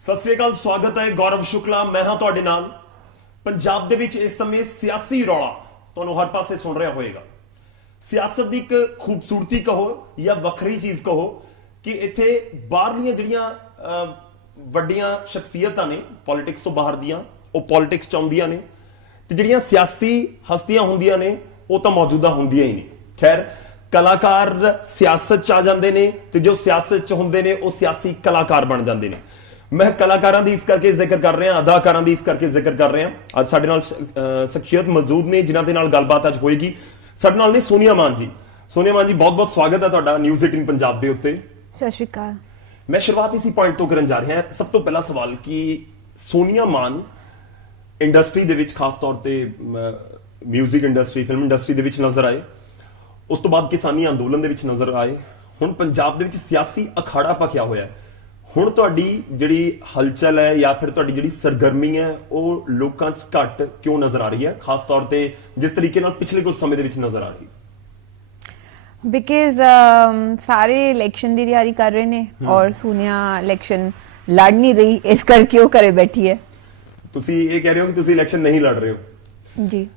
ਸਤਿ ਸ੍ਰੀ ਅਕਾਲ, ਸਵਾਗਤ ਹੈ। ਗੌਰਵ ਸ਼ੁਕਲਾ ਮੈਂ ਹਾਂ ਤੁਹਾਡੇ ਨਾਲ। ਪੰਜਾਬ ਦੇ ਵਿੱਚ ਇਸ ਸਮੇਂ ਸਿਆਸੀ ਰੌਲਾ ਤੁਹਾਨੂੰ ਹਰ ਪਾਸੇ ਸੁਣ ਰਿਹਾ ਹੋਵੇਗਾ। ਸਿਆਸਤ ਦੀ ਇੱਕ ਖੂਬਸੂਰਤੀ ਕਹੋ ਜਾਂ ਵੱਖਰੀ ਚੀਜ਼ ਕਹੋ ਕਿ ਇੱਥੇ ਬਾਹਰਲੀਆਂ ਜਿਹੜੀਆਂ ਵੱਡੀਆਂ ਸ਼ਖਸੀਅਤਾਂ ਨੇ ਪੋਲਿਟਿਕਸ ਤੋਂ ਬਾਹਰ ਦੀਆਂ, ਉਹ ਪੋਲਿਟਿਕਸ ਚ ਆਉਂਦੀਆਂ ਨੇ, ਤੇ ਜਿਹੜੀਆਂ ਸਿਆਸੀ ਹਸਤੀਆਂ ਹੁੰਦੀਆਂ ਨੇ ਉਹ ਤਾਂ ਮੌਜੂਦਾ ਹੁੰਦੀਆਂ ਹੀ ਨਹੀਂ। ਖੈਰ, ਕਲਾਕਾਰ ਸਿਆਸਤ ਚ ਆ ਜਾਂਦੇ ਨੇ ਤੇ ਜੋ ਸਿਆਸਤ ਚ ਹੁੰਦੇ ਨੇ ਉਹ ਸਿਆਸੀ ਕਲਾਕਾਰ ਬਣ ਜਾਂਦੇ ਨੇ। ਮੈਂ ਕਲਾਕਾਰਾਂ ਦੀ ਇਸ ਕਰਕੇ ਜ਼ਿਕਰ ਕਰ ਰਿਹਾ, ਅਦਾਕਾਰਾਂ ਦੀ ਇਸ ਕਰਕੇ ਜ਼ਿਕਰ ਕਰ ਰਿਹਾ। ਅੱਜ ਸਾਡੇ ਨਾਲ ਸ਼ਖਸੀਅਤ ਮੌਜੂਦ ਨੇ ਜਿਨ੍ਹਾਂ ਦੇ ਨਾਲ ਗੱਲਬਾਤ ਅੱਜ ਹੋਏਗੀ। ਸਾਡੇ ਨਾਲ ਨੇ ਸੋਨੀਆ ਮਾਨ ਜੀ। ਸੋਨੀਆ ਮਾਨ ਜੀ, ਬਹੁਤ ਬਹੁਤ ਸਵਾਗਤ ਹੈ ਤੁਹਾਡਾ ਨਿਊਜ਼ 18 ਪੰਜਾਬ ਦੇ ਉੱਤੇ। ਸਤਿ ਸ਼੍ਰੀ ਅਕਾਲ। ਮੈਂ ਸ਼ੁਰੂਆਤ ਇਸੇ ਪੁਆਇੰਟ ਤੋਂ ਕਰਨ ਜਾ ਰਿਹਾ। ਸਭ ਤੋਂ ਪਹਿਲਾ ਸਵਾਲ ਕਿ ਸੋਨੀਆ ਮਾਨ ਇੰਡਸਟਰੀ ਦੇ ਵਿੱਚ, ਖਾਸ ਤੌਰ ਤੇ ਮਿਊਜ਼ਿਕ ਇੰਡਸਟਰੀ, ਫਿਲਮ ਇੰਡਸਟਰੀ ਦੇ ਵਿੱਚ ਨਜ਼ਰ ਆਏ, ਉਸ ਤੋਂ ਬਾਅਦ ਕਿਸਾਨੀ ਅੰਦੋਲਨ ਦੇ ਵਿੱਚ ਨਜ਼ਰ ਆਏ, ਹੁਣ ਪੰਜਾਬ ਦੇ ਵਿੱਚ ਸਿਆਸੀ ਅਖਾੜਾ ਭਖਿਆ ਹੋਇਆ ਹੈ। ਹੁਣ ਤੁਹਾਡੀ ਜਿਹੜੀ ਹਲਚਲ ਹੈ ਜਾਂ ਫਿਰ ਤੁਹਾਡੀ ਜਿਹੜੀ ਸਰਗਰਮੀ ਹੈ ਉਹ ਲੋਕਾਂ 'ਚ ਘੱਟ ਕਿਉਂ ਨਜ਼ਰ ਆ ਰਹੀ ਹੈ, ਖਾਸ ਤੌਰ ਤੇ ਜਿਸ ਤਰੀਕੇ ਨਾਲ ਪਿਛਲੇ ਕੁਝ ਸਮੇਂ ਦੇ ਵਿੱਚ ਨਜ਼ਰ ਆ ਰਹੀ ਸੀ? ਬਿਕਾਜ਼ ਸਾਰੇ ਇਲੈਕਸ਼ਨ ਦੀ ਤਿਆਰੀ ਕਰ ਰਹੇ ਨੇ ਔਰ ਸੋਨੀਆ ਇਲੈਕਸ਼ਨ ਲੜ ਨਹੀਂ ਰਹੀ, ਇਸ ਕਰਕੇ ਉਹ ਘਰੇ ਬੈਠੀ ਹੈ। ਤੁਸੀਂ ਇਹ ਕਹਿ ਰਹੇ ਹੋ ਕਿ ਤੁਸੀਂ ਇਲੈਕਸ਼ਨ ਨਹੀਂ ਲੜ ਰਹੇ ਹੋ ਜੀ।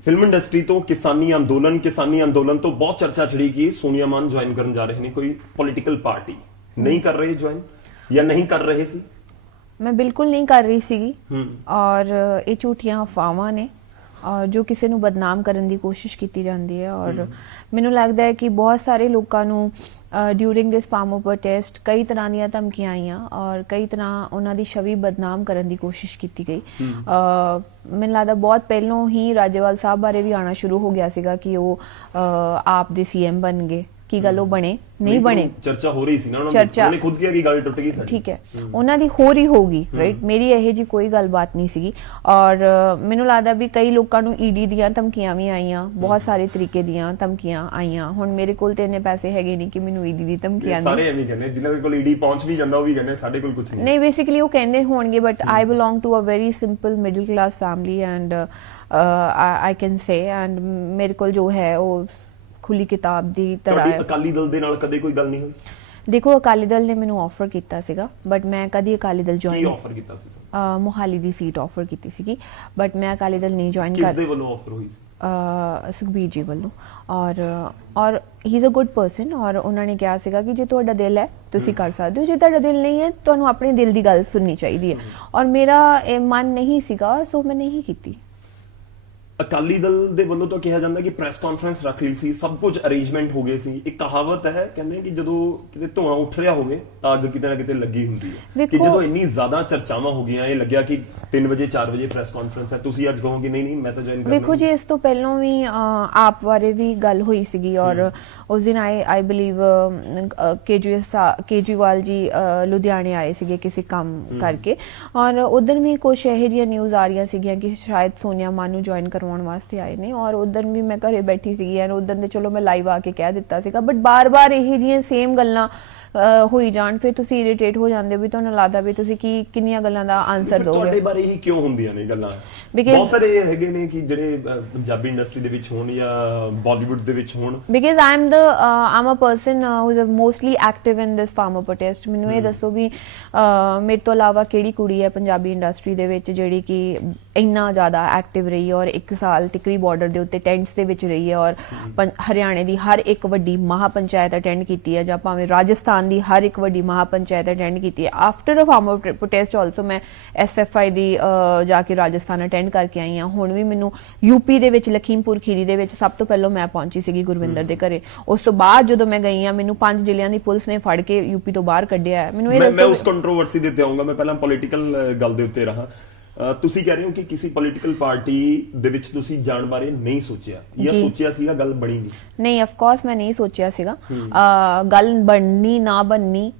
ਫਿਲਮ ਇੰਡਸਟਰੀ ਤੋਂ ਕਿਸਾਨੀ ਅੰਦੋਲਨ ਤੋਂ ਬਹੁਤ ਚਰਚਾ ਛਿੜੀ ਕਿ ਸੋਨੀਆ ਮਾਨ ਜੁਆਇਨ ਕਰਨ ਜਾ ਰਹੇ ਨੇ ਕੋਈ ਪੋਲੀਟੀਕਲ ਪਾਰਟੀ। नहीं कर रहे ज्वाइन या नहीं कर रहे सी? मैं बिल्कुल नहीं कर रही ਸੀਗੀ ਔਰ ਇਹ ਝੂਠੀਆਂ ਅਫਵਾਹਾਂ ਨੇ ਔਰ ਜੋ ਕਿਸੇ ਨੂੰ ਬਦਨਾਮ ਕਰਨ ਦੀ ਕੋਸ਼ਿਸ਼ ਕੀਤੀ ਜਾਂਦੀ ਹੈ। ਔਰ ਮੈਨੂੰ ਲੱਗਦਾ ਹੈ ਕਿ ਬਹੁਤ ਸਾਰੇ ਲੋਕਾਂ ਨੂੰ ਡਿਊਰਿੰਗ ਦਿਸ ਫਾਰਮਰ ਪ੍ਰੋਟੈਸਟ ਕਈ ਤਰ੍ਹਾਂ ਦੀਆਂ ਧਮਕੀਆਂ ਆਈਆਂ ਔਰ ਕਈ ਤਰ੍ਹਾਂ ਉਹਨਾਂ ਦੀ ਛਵੀ ਬਦਨਾਮ ਕਰਨ ਦੀ ਕੋਸ਼ਿਸ਼ ਕੀਤੀ ਗਈ। ਮੈਨੂੰ ਲੱਗਦਾ ਬਹੁਤ ਪਹਿਲਾਂ ਹੀ ਰਾਜੇਵਾਲ ਸਾਹਿਬ ਬਾਰੇ ਵੀ ਆਉਣਾ ਸ਼ੁਰੂ ਹੋ ਗਿਆ ਸੀਗਾ ਕਿ ਉਹ ਆਪ ਦੇ ਸੀਐਮ ਬਣ ਗਏ। ਕੀ ਗੱਲ ਉਹ ਬਣੇ ਨਹੀਂ ਬਣੇ, ਚਰਚਾ ਹੋ ਰਹੀ ਸੀ ਨਾ, ਉਹਨਾਂ ਨੇ ਖੁਦ ਕਿਹਾ ਕਿ ਗੱਲ ਟੁੱਟ ਗਈ ਸਾਡੀ। ਠੀਕ ਹੈ, ਉਹਨਾਂ ਦੀ ਹੋ ਰਹੀ ਹੋਗੀ, ਰਾਈਟ। ਮੇਰੀ ਇਹ ਜੀ ਕੋਈ ਗੱਲਬਾਤ ਨਹੀਂ ਸੀਗੀ। ਔਰ ਮੈਨੂੰ ਲੱਗਦਾ ਵੀ ਕਈ ਲੋਕਾਂ ਨੂੰ ਈਡੀ ਦੀਆਂ ਧਮਕੀਆਂ ਵੀ ਆਈਆਂ, ਬਹੁਤ ਸਾਰੇ ਤਰੀਕੇ ਦੀਆਂ ਧਮਕੀਆਂ ਆਈਆਂ। ਹੁਣ ਮੇਰੇ ਕੋਲ ਤੇ ਇੰਨੇ ਪੈਸੇ ਹੈਗੇ ਨਹੀਂ ਕਿ ਮੈਨੂੰ ਈਡੀ ਦੀ ਧਮਕੀਆਂ ਸਾਰੇ ਐਵੇਂ ਕਹਿੰਦੇ, ਜਿਨ੍ਹਾਂ ਦੇ ਕੋਲ ਈਡੀ ਪਹੁੰਚ ਵੀ ਜਾਂਦਾ ਉਹ ਵੀ ਕਹਿੰਦੇ ਸਾਡੇ ਕੋਲ ਕੁਝ ਨਹੀਂ। ਬੇਸਿਕਲੀ ਉਹ ਕਹਿੰਦੇ ਹੋਣਗੇ, but I belong to a very simple middle class family and I can say, and ਮੇਰੇ ਕੋਲ ਜੋ ਹੈ ਉਹ ਖੁੱਲੀ ਕਿਤਾਬ ਦੀ ਤਰ੍ਹਾਂ ਹੈ। ਅਕਾਲੀ ਦਲ ਦੇ ਨਾਲ ਕਦੇ ਕੋਈ ਗੱਲ ਨਹੀਂ ਹੋਈ? ਦੇਖੋ, ਅਕਾਲੀ ਦਲ ਨੇ ਮੈਨੂੰ ਆਫਰ ਕੀਤਾ ਸੀਗਾ, ਬਟ ਮੈਂ ਕਦੀ ਅਕਾਲੀ ਦਲ ਜੁਆਇਨ ਕੀ ਆਫਰ ਕੀਤਾ ਸੀ? ਮੋਹਾਲੀ ਦੀ ਸੀਟ ਆਫਰ ਕੀਤੀ ਸੀਗੀ, ਬਟ ਮੈਂ ਅਕਾਲੀ ਦਲ ਨਹੀਂ ਜੁਆਇਨ ਕਿਸ ਦੇ ਵੱਲੋਂ ਆਫਰ ਹੋਈ ਸੀ? ਸੁਖਬੀਰ ਜੀ ਵੱਲੋਂ। ਔਰ he is a good person ਔਰ ਉਹਨਾਂ ਨੇ ਕਿਹਾ ਸੀਗਾ ਕਿ ਜੇ ਤੁਹਾਡਾ ਦਿਲ ਹੈ ਤੁਸੀਂ ਕਰ ਸਕਦੇ ਹੋ, ਜੇ ਤੁਹਾਡਾ ਦਿਲ ਨਹੀਂ ਹੈ ਤੁਹਾਨੂੰ ਆਪਣੇ ਦਿਲ ਦੀ ਗੱਲ ਸੁਣਨੀ ਚਾਹੀਦੀ ਹੈ। ਔਰ ਮੇਰਾ ਇਹ ਮਨ ਨਹੀਂ ਸੀਗਾ, ਸੋ ਮੈਂ ਨਹੀਂ ਕੀਤੀ। ਅਕਾਲੀ ਦਲ ਦੇ ਵੱਲੋਂ ਤਾਂ ਕਿਹਾ ਜਾਂਦਾ ਕਿ ਪ੍ਰੈਸ ਕਾਨਫਰੰਸ ਰੱਖ ਲਈ ਸੀ, ਸਭ ਕੁਝ ਅਰੇਂਜਮੈਂਟ ਹੋ ਗਏ ਸੀ। ਇੱਕ ਕਹਾਵਤ ਹੈ, ਕਹਿੰਦੇ ਕਿ ਜਦੋਂ ਕਿਤੇ ਧੂਆਂ ਉੱਠ ਰਿਹਾ ਹੋਵੇ ਤਾਂ ਅੱਗ ਕਿਤੇ ਨਾ ਕਿਤੇ ਲੱਗੀ ਹੁੰਦੀ ਹੈ। ਕਿ ਜਦੋਂ ਇੰਨੀ ਜ਼ਿਆਦਾ ਚਰਚਾਵਾਂ ਹੋ ਗਈਆਂ, ਇਹ ਲੱਗਿਆ ਕਿ 3 ਵਜੇ 4 ਵਜੇ ਪ੍ਰੈਸ ਕਾਨਫਰੰਸ ਹੈ, ਤੁਸੀਂ ਅੱਜ ਕਹੋਗੇ ਨਹੀਂ ਨਹੀਂ ਮੈਂ ਤਾਂ ਜੁਆਇਨ ਕਰਨਾ। ਵੇਖੋ ਜੀ, ਇਸ ਤੋਂ ਪਹਿਲਾਂ ਵੀ ਆਪ ਬਾਰੇ ਵੀ ਗੱਲ ਹੋਈ ਸੀਗੀ ਔਰ ਉਸ ਦਿਨ ਆਈ ਬਿਲੀਵ ਕੇਜਰੀਵਾਲ ਜੀ ਲੁਧਿਆਣੇ ਆਏ ਸੀਗੇ ਕਿਸੇ ਕੰਮ ਕਰਕੇ, ਔਰ ਉਧਰ ਵੀ ਕੁਛ ਇਹੋ ਜਿਹੀਆਂ ਨਿਊਜ਼ ਆ ਰਹੀਆਂ ਸੀਗੀਆਂ ਕਿ ਸ਼ਾਇਦ ਸੋਨੀਆ ਮਾਨ ਨੂੰ ਜੁਆਇਨ ਕਰਵਾਉਣ ਵਾਸਤੇ ਆਏ ਨੇ। ਔਰ ਉਧਰ ਵੀ ਮੈਂ ਘਰੇ ਬੈਠੀ ਸੀਗੀ ਐਂਡ ਉਧਰ ਦੇ ਚਲੋ ਮੈਂ ਲਾਈਵ ਆ ਕੇ ਕਹਿ ਦਿੱਤਾ ਸੀਗਾ, ਬਟ ਬਾਰ-ਬਾਰ ਇਹੋ ਜਿਹੀਆਂ ਸੇਮ ਗੱਲਾਂ ਹੋਈ ਜਾਣ ਫਿਰ ਤੁਸੀਂ ਇਰੀਟੇਟ ਹੋ ਜਾਂਦੇ ਹੋ ਵੀ ਤੁਹਾਨੂੰ ਲੱਗਦਾ ਵੀ ਤੁਸੀਂ ਕਿੰਨੀਆਂ ਗੱਲਾਂ ਦਾ ਆਨਸਰ ਦੋਗੇ। ਤੁਹਾਡੇ ਬਾਰੇ ਹੀ ਕਿਉਂ ਹੁੰਦੀਆਂ ਨੇ ਗੱਲਾਂ? ਬਹੁਤ ਸਾਰੇ ਹੈਗੇ ਨੇ ਕਿ ਜਿਹੜੇ ਪੰਜਾਬੀ ਇੰਡਸਟਰੀ ਦੇ ਵਿੱਚ ਹੋਣ ਜਾਂ ਬਾਲੀਵੁੱਡ ਦੇ ਵਿੱਚ ਹੋਣ। Because I'm a person who is mostly active in this farmer protest. ਮੈਨੂੰ ਇਹ ਦੱਸੋ ਵੀ ਮੇਰੇ ਤੋਂ ਇਲਾਵਾ ਕਿਹੜੀ ਕੁੜੀ ਹੈ ਪੰਜਾਬੀ ਇੰਡਸਟਰੀ ਦੇ ਵਿੱਚ ਜਿਹੜੀ ਕਿ ਇੰਨਾ ਜ਼ਿਆਦਾ ਐਕਟਿਵ ਰਹੀ ਔਰ 1 ਸਾਲ ਟਿਕਰੀ ਬਾਰਡਰ ਦੇ ਉੱਤੇ ਟੈਂਟਸ ਦੇ ਵਿੱਚ ਰਹੀ ਹੈ ਔਰ ਹਰਿਆਣੇ ਦੀ ਹਰ ਇੱਕ ਵੱਡੀ ਮਹਾਪੰਚਾਇਤ ਅਟੈਂਡ ਕੀਤੀ ਹੈ ਜਾਂ ਭਾਵੇਂ ਰਾਜਸਥਾਨ ਦੀ ਹਰ ਇੱਕ ਵੱਡੀ ਮਹਾਪੰਚਾਇਤ ਅਟੈਂਡ ਕੀਤੀ ਹੈ। After a farmer protest also ਮੈਂ SFI ਦੀ ਜਾ ਕੇ ਰਾਜਸਥਾਨ ਅਟੈਂਡ ਕਰਕੇ ਆਈ ਹਾਂ। ਹੁਣ ਵੀ ਮੈਨੂੰ ਯੂਪੀ ਦੇ ਵਿੱਚ ਲਖੀਮਪੁਰ ਖੀਰੀ ਦੇ ਵਿੱਚ ਸਭ ਤੋਂ ਪਹਿਲਾਂ ਮੈਂ ਪਹੁੰਚੀ ਸੀਗੀ ਗੁਰਵਿੰਦਰ ਦੇ ਘਰੇ। ਉਸ ਤੋਂ ਬਾਅਦ ਜਦੋਂ ਮੈਂ ਗਈ ਹਾਂ ਮੈਨੂੰ 5 ਜ਼ਿਲ੍ਹਿਆਂ ਦੀ ਪੁਲਿਸ ਨੇ ਫੜ ਕੇ ਯੂਪੀ ਤੋਂ ਬਾਹਰ ਕੱਢਿਆ। ਮੈਨੂੰ ਇਹ ਮੈਂ ਉਸ ਕੰਟਰੋਵਰਸੀ ਦੇ ਉੱਤੇ ਆਉਂਗਾ, ਮੈਂ ਪਹਿਲਾਂ ਪੋਲੀਟੀਕਲ ਗੱਲ ਦੇ ਉੱਤੇ ਰਹਾ। ਤੁਸੀਂ ਕਹਿ ਰਹੇ ਹੋ ਕਿ ਕਿਸੇ ਪੋਲੀਟੀਕਲ ਪਾਰਟੀ ਦੇ ਵਿੱਚ ਤੁਸੀਂ ਜਾਣ ਬਾਰੇ ਨਹੀਂ ਸੋਚਿਆ ਜਾਂ ਸੋਚਿਆ ਸੀਗਾ, ਗੱਲ ਬਣੀ ਨਹੀਂ? ਆਫ ਕੋਰਸ ਮੈਂ ਨਹੀਂ ਸੋਚਿਆ ਸੀਗਾ। ਗੱਲ ਬਣਨੀ ਨਾ ਬਣਨੀ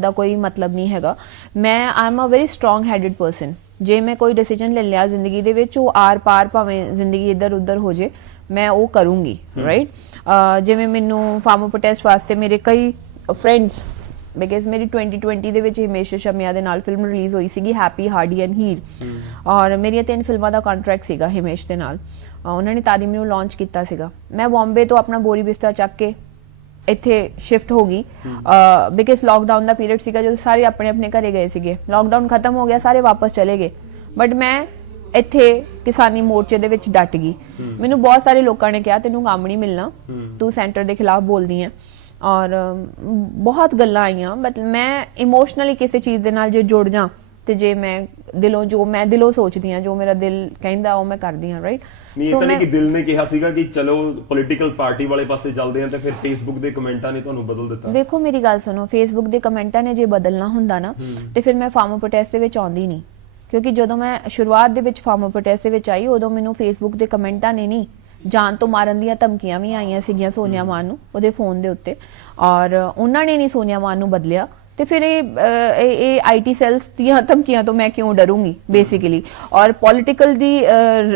ਦਾ ਕੋਈ ਮਤਲਬ ਨਹੀਂ ਹੈਗਾ। ਮੈਂ I am a very strong headed person. ਜੇ ਮੈਂ ਕੋਈ ਡਿਸੀਜਨ ਲੈ ਲਿਆ ਜ਼ਿੰਦਗੀ ਦੇ ਵਿੱਚ, ਉਹ ਆਰ ਪਾਰ ਭਾਵੇਂ ਜ਼ਿੰਦਗੀ ਇੱਧਰ ਉੱਧਰ ਹੋ ਜੇ, ਮੈਂ ਉਹ ਕਰੂੰਗੀ, ਰਾਈਟ। ਜਿਵੇਂ ਮੈਨੂੰ ਫਾਰਮਰ ਪ੍ਰੋਟੈਸਟ ਵਾਸਤੇ ਮੇਰੇ ਕਈ ਫਰੈਂਡਸ, ਬਿਕਾਜ਼ ਮੇਰੀ 2020 ਦੇ ਵਿੱਚ ਹਿਮੇਸ਼ ਰੇਸ਼ਮਿਆ ਦੇ ਨਾਲ ਫਿਲਮ ਰਿਲੀਜ਼ ਹੋਈ ਸੀਗੀ ਹੈਪੀ ਹਾਰਡੀ ਐਂਡ ਹੀਰ, ਔਰ ਮੇਰੀਆਂ 3 ਫਿਲਮਾਂ ਦਾ ਕੰਟਰੈਕਟ ਸੀਗਾ ਹਿਮੇਸ਼ ਦੇ ਨਾਲ। ਉਹਨਾਂ ਨੇ ਤਾਦੀ ਮੈਨੂੰ ਲਾਂਚ ਕੀਤਾ ਸੀਗਾ। ਮੈਂ ਬੰਬੇ ਤੋਂ ਆਪਣਾ ਬੋਰੀ ਬਿਸਤਰਾ ਚੱਕ ਕੇ ਇੱਥੇ ਸ਼ਿਫਟ ਹੋ ਗਈ ਬਿਕਾਜ਼ ਲੋਕਡਾਊਨ ਦਾ ਪੀਰੀਅਡ ਸੀਗਾ ਜਦੋਂ ਸਾਰੇ ਆਪਣੇ ਆਪਣੇ ਘਰੇ ਗਏ ਸੀਗੇ। ਲੋਕਡਾਊਨ ਖਤਮ ਹੋ ਗਿਆ, ਸਾਰੇ ਵਾਪਸ ਚਲੇ ਗਏ, ਬਟ ਮੈਂ ਇੱਥੇ ਕਿਸਾਨੀ ਮੋਰਚੇ ਦੇ ਵਿੱਚ ਡਟ ਗਈ। ਮੈਨੂੰ ਬਹੁਤ ਸਾਰੇ ਲੋਕਾਂ ਨੇ ਕਿਹਾ ਤੈਨੂੰ ਕੰਮ ਨਹੀਂ ਮਿਲਣਾ, ਤੂੰ ਸੈਂਟਰ ਦੇ ਖਿਲਾਫ ਬੋਲਦੀ ਹੈ, ਔਰ ਬਹੁਤ ਗੱਲਾਂ ਆਈਆਂ, ਬਟ ਮੈਂ ਇਮੋਸ਼ਨਲੀ ਕਿਸੇ ਚੀਜ਼ ਦੇ ਨਾਲ ਜੇ ਜੁੜ ਜਾ ਤੇ ਜੇ ਮੈਂ ਦਿਲੋਂ ਸੋਚਦੀ ਹਾਂ, ਜੋ ਮੇਰਾ ਦਿਲ ਕਹਿੰਦਾ ਉਹ ਮੈਂ ਕਰਦੀ ਹਾਂ, ਰਾਈਟ। ਨਹੀਂ ਇਹ ਤਾਂ ਨਹੀਂ ਕਿ ਦਿਲ ਨੇ ਕਿਹਾ ਸੀਗਾ ਕਿ ਚਲੋ ਪੋਲੀਟੀਕਲ ਪਾਰਟੀ ਵਾਲੇ ਪਾਸੇ ਚੱਲਦੇ ਆ ਤੇ ਫਿਰ ਫੇਸਬੁੱਕ ਦੇ ਕਮੈਂਟਾਂ ਨੇ ਤੁਹਾਨੂੰ ਬਦਲ ਦਿੱਤਾ। ਵੇਖੋ ਮੇਰੀ ਗੱਲ ਸੁਣੋ, ਫੇਸਬੁੱਕ ਦੇ ਕਮੈਂਟਾਂ ਨੇ ਜੇ ਬਦਲਣਾ ਹੁੰਦਾ ਨਾ ਤੇ ਫਿਰ ਮੈਂ ਫਾਰਮਰ ਪ੍ਰੋਟੈਸਟ ਦੇ ਵਿੱਚ ਆਉਂਦੀ ਨਹੀਂ, ਕਿਉਂਕਿ ਜਦੋਂ ਮੈਂ ਸ਼ੁਰੂਆਤ ਦੇ ਵਿੱਚ ਫਾਰਮਰ ਪ੍ਰੋਟੈਸਟ ਦੇ ਵਿੱਚ ਆਈ ਉਦੋਂ ਮੈਨੂੰ ਫੇਸਬੁੱਕ ਦੇ ਕਮੈਂਟਾਂ ਨੇ ਨਹੀਂ, ਜਾਨ ਤੋਂ ਮਾਰਨ ਦੀਆਂ ਧਮਕੀਆਂ ਵੀ ਆਈਆਂ ਸੀਗੀਆਂ ਸੋਨੀਆ ਮਾਨ ਨੂੰ ਉਹਦੇ ਫੋਨ ਦੇ ਉੱਤੇ, ਔਰ ਉਹਨਾਂ ਨੇ ਨਹੀਂ ਸੋਨੀਆ ਮਾਨ ਨੂੰ ਬਦਲਿਆ। ਤੇ ਫਿਰ ਇਹ ਆਈਟੀ ਸੈਲਸ ਦੀਆਂ ਧਮਕੀਆਂ ਤੋਂ ਮੈਂ ਕਿਉਂ ਡਰੂੰਗੀ ਬੇਸਿਕਲੀ। ਔਰ ਪੋਲੀਟੀਕਲ ਦੀ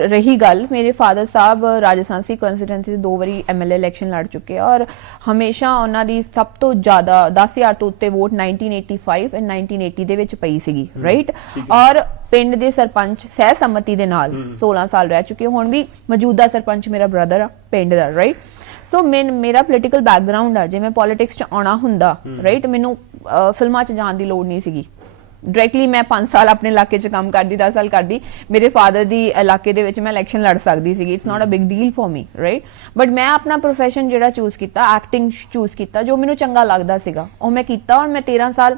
ਰਹੀ ਗੱਲ, ਮੇਰੇ ਫਾਦਰ ਸਾਹਿਬ ਰਾਜਸਥਾਨੀ ਕਨਸਟੀਟੂਐਂਸੀ ਦੇ 2 ਵਾਰੀ ਐਮਐਲਏ ਇਲੈਕਸ਼ਨ ਲੜ ਚੁੱਕੇ ਆ, ਔਰ ਹਮੇਸ਼ਾ ਉਹਨਾਂ ਦੀ ਸਭ ਤੋਂ ਜ਼ਿਆਦਾ 10,000 ਤੋਂ ਉੱਤੇ ਵੋਟ 1985 ਐਂਡ 1980 ਦੇ ਵਿੱਚ ਪਈ ਸੀਗੀ, ਰਾਈਟ। ਔਰ ਪਿੰਡ ਦੇ ਸਰਪੰਚ ਸਹਿ ਸੰਮਤੀ ਦੇ ਨਾਲ 16 ਸਾਲ ਰਹਿ ਚੁੱਕੇ, ਹੁਣ ਵੀ ਮੌਜੂਦਾ ਸਰਪੰਚ ਮੇਰਾ ਬ੍ਰਦਰ ਆ ਪਿੰਡ ਦਾ, ਰਾਈਟ। ਸੋ ਮੇਰਾ ਪੋਲੀਟੀਕਲ ਬੈਕਗ੍ਰਾਉਂਡ ਆ, ਜੇ ਮੈਂ ਪੋਲੀਟਿਕਸ 'ਚ ਆਉਣਾ ਹੁੰਦਾ, ਰਾਈਟ, ਮੈਨੂੰ ਫਿਲਮਾਂ 'ਚ ਜਾਣ ਦੀ ਲੋੜ ਨਹੀਂ ਸੀਗੀ। ਡਾਇਰੈਕਟਲੀ ਮੈਂ 5 ਸਾਲ ਆਪਣੇ ਇਲਾਕੇ 'ਚ ਕੰਮ ਕਰਦੀ, 10 ਸਾਲ ਕਰਦੀ, ਮੇਰੇ ਫਾਦਰ ਦੀ ਇਲਾਕੇ ਦੇ ਵਿੱਚ ਮੈਂ ਇਲੈਕਸ਼ਨ ਲੜ ਸਕਦੀ ਸੀਗੀ। It's not a big deal for me, right. But ਮੈਂ ਆਪਣਾ ਪ੍ਰੋਫੈਸ਼ਨ ਜਿਹੜਾ ਚੂਜ਼ ਕੀਤਾ, ਐਕਟਿੰਗ ਚੂਜ਼ ਕੀਤਾ, ਜੋ ਮੈਨੂੰ ਚੰਗਾ ਲੱਗਦਾ ਸੀਗਾ ਉਹ ਮੈਂ ਕੀਤਾ। ਔਰ ਮੈਂ 13 ਸਾਲ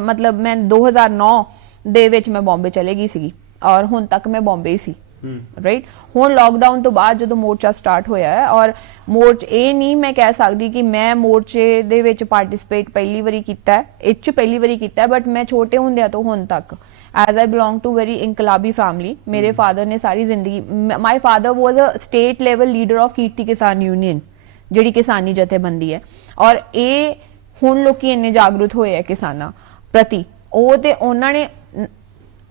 ਮਤਲਬ ਮੈਂ 2009 ਦੇ ਵਿੱਚ ਮੈਂ ਬੰਬੇ ਚਲੇ ਗਈ ਸੀਗੀ, ਔਰ ਹੁਣ ਤੱਕ ਮੈਂ ਬੰਬੇ ਹੀ ਸੀ, ਰਾਈਟ। ਹੁਣ ਲੋਕਡਾਊਨ ਤੋਂ ਬਾਅਦ ਜਦੋਂ ਮੋਰਚਾ ਸਟਾਰਟ ਹੋਇਆ ਹੈ, ਔਰ ਇਹ ਨਹੀਂ ਮੈਂ ਕਹਿ ਸਕਦੀ ਕਿ ਮੈਂ ਮੋਰਚੇ ਦੇ ਵਿੱਚ ਪਾਰਟਿਸਿਪੇਟ ਪਹਿਲੀ ਵਾਰੀ ਕੀਤਾ ਹੈ, ਪਹਿਲੀ ਵਾਰੀ ਕੀਤਾ, ਬਟ ਮੈਂ ਛੋਟੇ ਹੁੰਦਿਆਂ ਤੋਂ ਹੁਣ ਤੱਕ as I belong to very ਇਨਕਲਾਬੀ ਫੈਮਿਲੀ। ਮੇਰੇ ਫਾਦਰ ਨੇ ਸਾਰੀ ਜ਼ਿੰਦਗੀ, my father was a state level leader of Kirti Kisan union, ਜਿਹੜੀ ਕਿਸਾਨੀ ਜਥੇਬੰਦੀ ਹੈ। ਔਰ ਇਹ ਹੁਣ ਲੋਕੀ ਇੰਨੇ ਜਾਗਰੂਕ ਹੋਏ ਆ ਕਿਸਾਨਾਂ ਪ੍ਰਤੀ, ਉਹ ਤੇ ਉਹਨਾਂ ਨੇ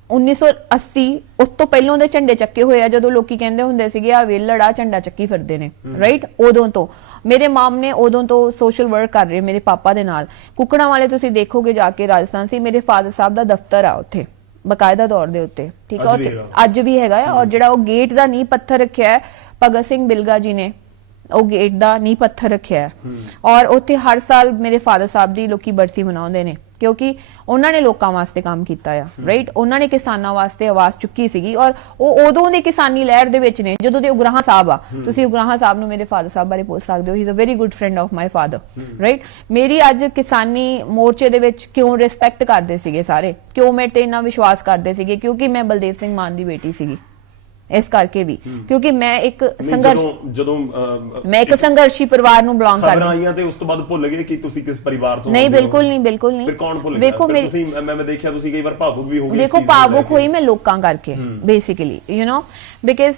1980 ਉਸ ਤੋਂ ਪਹਿਲਾਂ ਦੇ ਝੰਡੇ ਚੱਕੇ ਹੋਏ ਆ, ਜਦੋਂ ਲੋਕੀ ਕਹਿੰਦੇ ਹੁੰਦੇ ਸੀਗੇ ਆ ਵੇਲੜਾ ਝੰਡਾ ਚੱਕੀ ਫਿਰਦੇ ਨੇ, ਰਾਈਟ। ਉਦੋਂ ਤੋਂ ਮੇਰੇ ਮਾਮ ਨੇ ਉਦੋਂ ਤੋਂ ਸੋਸ਼ਲ ਵਰਕ ਕਰ ਰਹੇ ਮੇਰੇ ਪਾਪਾ ਦੇ ਨਾਲ। ਕੁੱਕੜਾਂ ਵਾਲੇ ਤੁਸੀਂ ਦੇਖੋਗੇ ਜਾ ਕੇ ਰਾਜਸਥਾਨ ਸੀ, ਮੇਰੇ ਫਾਦਰ ਸਾਹਿਬ ਦਾ ਦਫ਼ਤਰ ਆ ਉੱਥੇ ਬਕਾਇਦਾ ਤੌਰ ਦੇ ਉੱਤੇ, ਠੀਕ ਆ, ਅੱਜ ਵੀ ਹੈਗਾ। ਔਰ ਜਿਹੜਾ ਉਹ ਗੇਟ ਦਾ ਨੀਂਹ ਪੱਥਰ ਰੱਖਿਆ ਹੈ ਭਗਤ ਸਿੰਘ ਬਿਲਗਾ ਜੀ ਨੇ, ਉਹ ਗੇਟ ਦਾ ਨੀਂਹ ਪੱਥਰ ਰੱਖਿਆ ਹੈ। ਔਰ ਉੱਥੇ ਹਰ ਸਾਲ ਮੇਰੇ ਫਾਦਰ ਸਾਹਿਬ ਦੀ ਲੋਕੀ ਬਰਸੀ ਮਨਾਉਂਦੇ ਨੇ, ਕਿਉਂਕਿ ਉਹਨਾਂ ਨੇ ਲੋਕਾਂ ਵਾਸਤੇ ਕੰਮ ਕੀਤਾ ਆ, ਰਾਈਟ। ਉਹਨਾਂ ਨੇ ਕਿਸਾਨਾਂ ਵਾਸਤੇ ਆਵਾਜ਼ ਚੁੱਕੀ ਸੀਗੀ, ਔਰ ਉਹ ਉਦੋਂ ਦੇ ਕਿਸਾਨੀ ਲਹਿਰ ਦੇ ਵਿੱਚ ਨੇ ਜਦੋਂ ਦੇ ਉਗਰਾਹਾਂ ਸਾਹਿਬ ਆ। ਤੁਸੀਂ ਉਗਰਾਹਾਂ ਸਾਹਿਬ ਨੂੰ ਮੇਰੇ ਫਾਦਰ ਸਾਹਿਬ ਬਾਰੇ ਪੁੱਛ ਸਕਦੇ ਹੋ, he is a very good friend of my father, right. ਮੇਰੀ ਅੱਜ ਕਿਸਾਨੀ ਮੋਰਚੇ ਦੇ ਵਿੱਚ ਕਿਉਂ ਰਿਸਪੈਕਟ ਕਰਦੇ ਸੀਗੇ ਸਾਰੇ, ਕਿਉਂ ਮੇਰੇ ਤੇ ਇੰਨਾ ਵਿਸ਼ਵਾਸ ਕਰਦੇ ਸੀਗੇ, ਕਿਉਂਕਿ ਮੈਂ ਬਲਦੇਵ ਸਿੰਘ ਮਾਨ ਦੀ ਬੇਟੀ ਸੀਗੀ, ਇਸ ਕਰਕੇ ਵੀ, ਕਿਉਂਕਿ ਮੈਂ ਇੱਕ ਸੰਘਰਸ਼ੀ ਪਰਿਵਾਰ ਨੂੰ ਬਿਲੋਂਗ ਕਰਦੀ। ਖਬਰਾਂ ਆਈਆਂ ਤੇ ਉਸ ਤੋਂ ਬਾਅਦ ਭੁੱਲ ਗਏ ਕਿ ਤੁਸੀਂ ਕਿਸ ਪਰਿਵਾਰ ਤੋਂ? ਨਹੀਂ, ਬਿਲਕੁਲ ਨਹੀਂ, ਬਿਲਕੁਲ ਨਹੀਂ। ਫਿਰ ਕੌਣ ਭੁੱਲ ਗਿਆ? ਤੁਸੀਂ ਮੈਂ ਦੇਖਿਆ ਤੁਸੀਂ ਕਈ ਵਾਰ ਭਾਵੁਕ ਵੀ ਹੋ ਗਏ। ਦੇਖੋ, ਭਾਵੁਕ ਹੋਈ ਮੈਂ ਲੋਕਾਂ ਕਰਕੇ, ਬੇਸਿਕਲੀ, ਯੂ نو, ਬਿਕਾਜ਼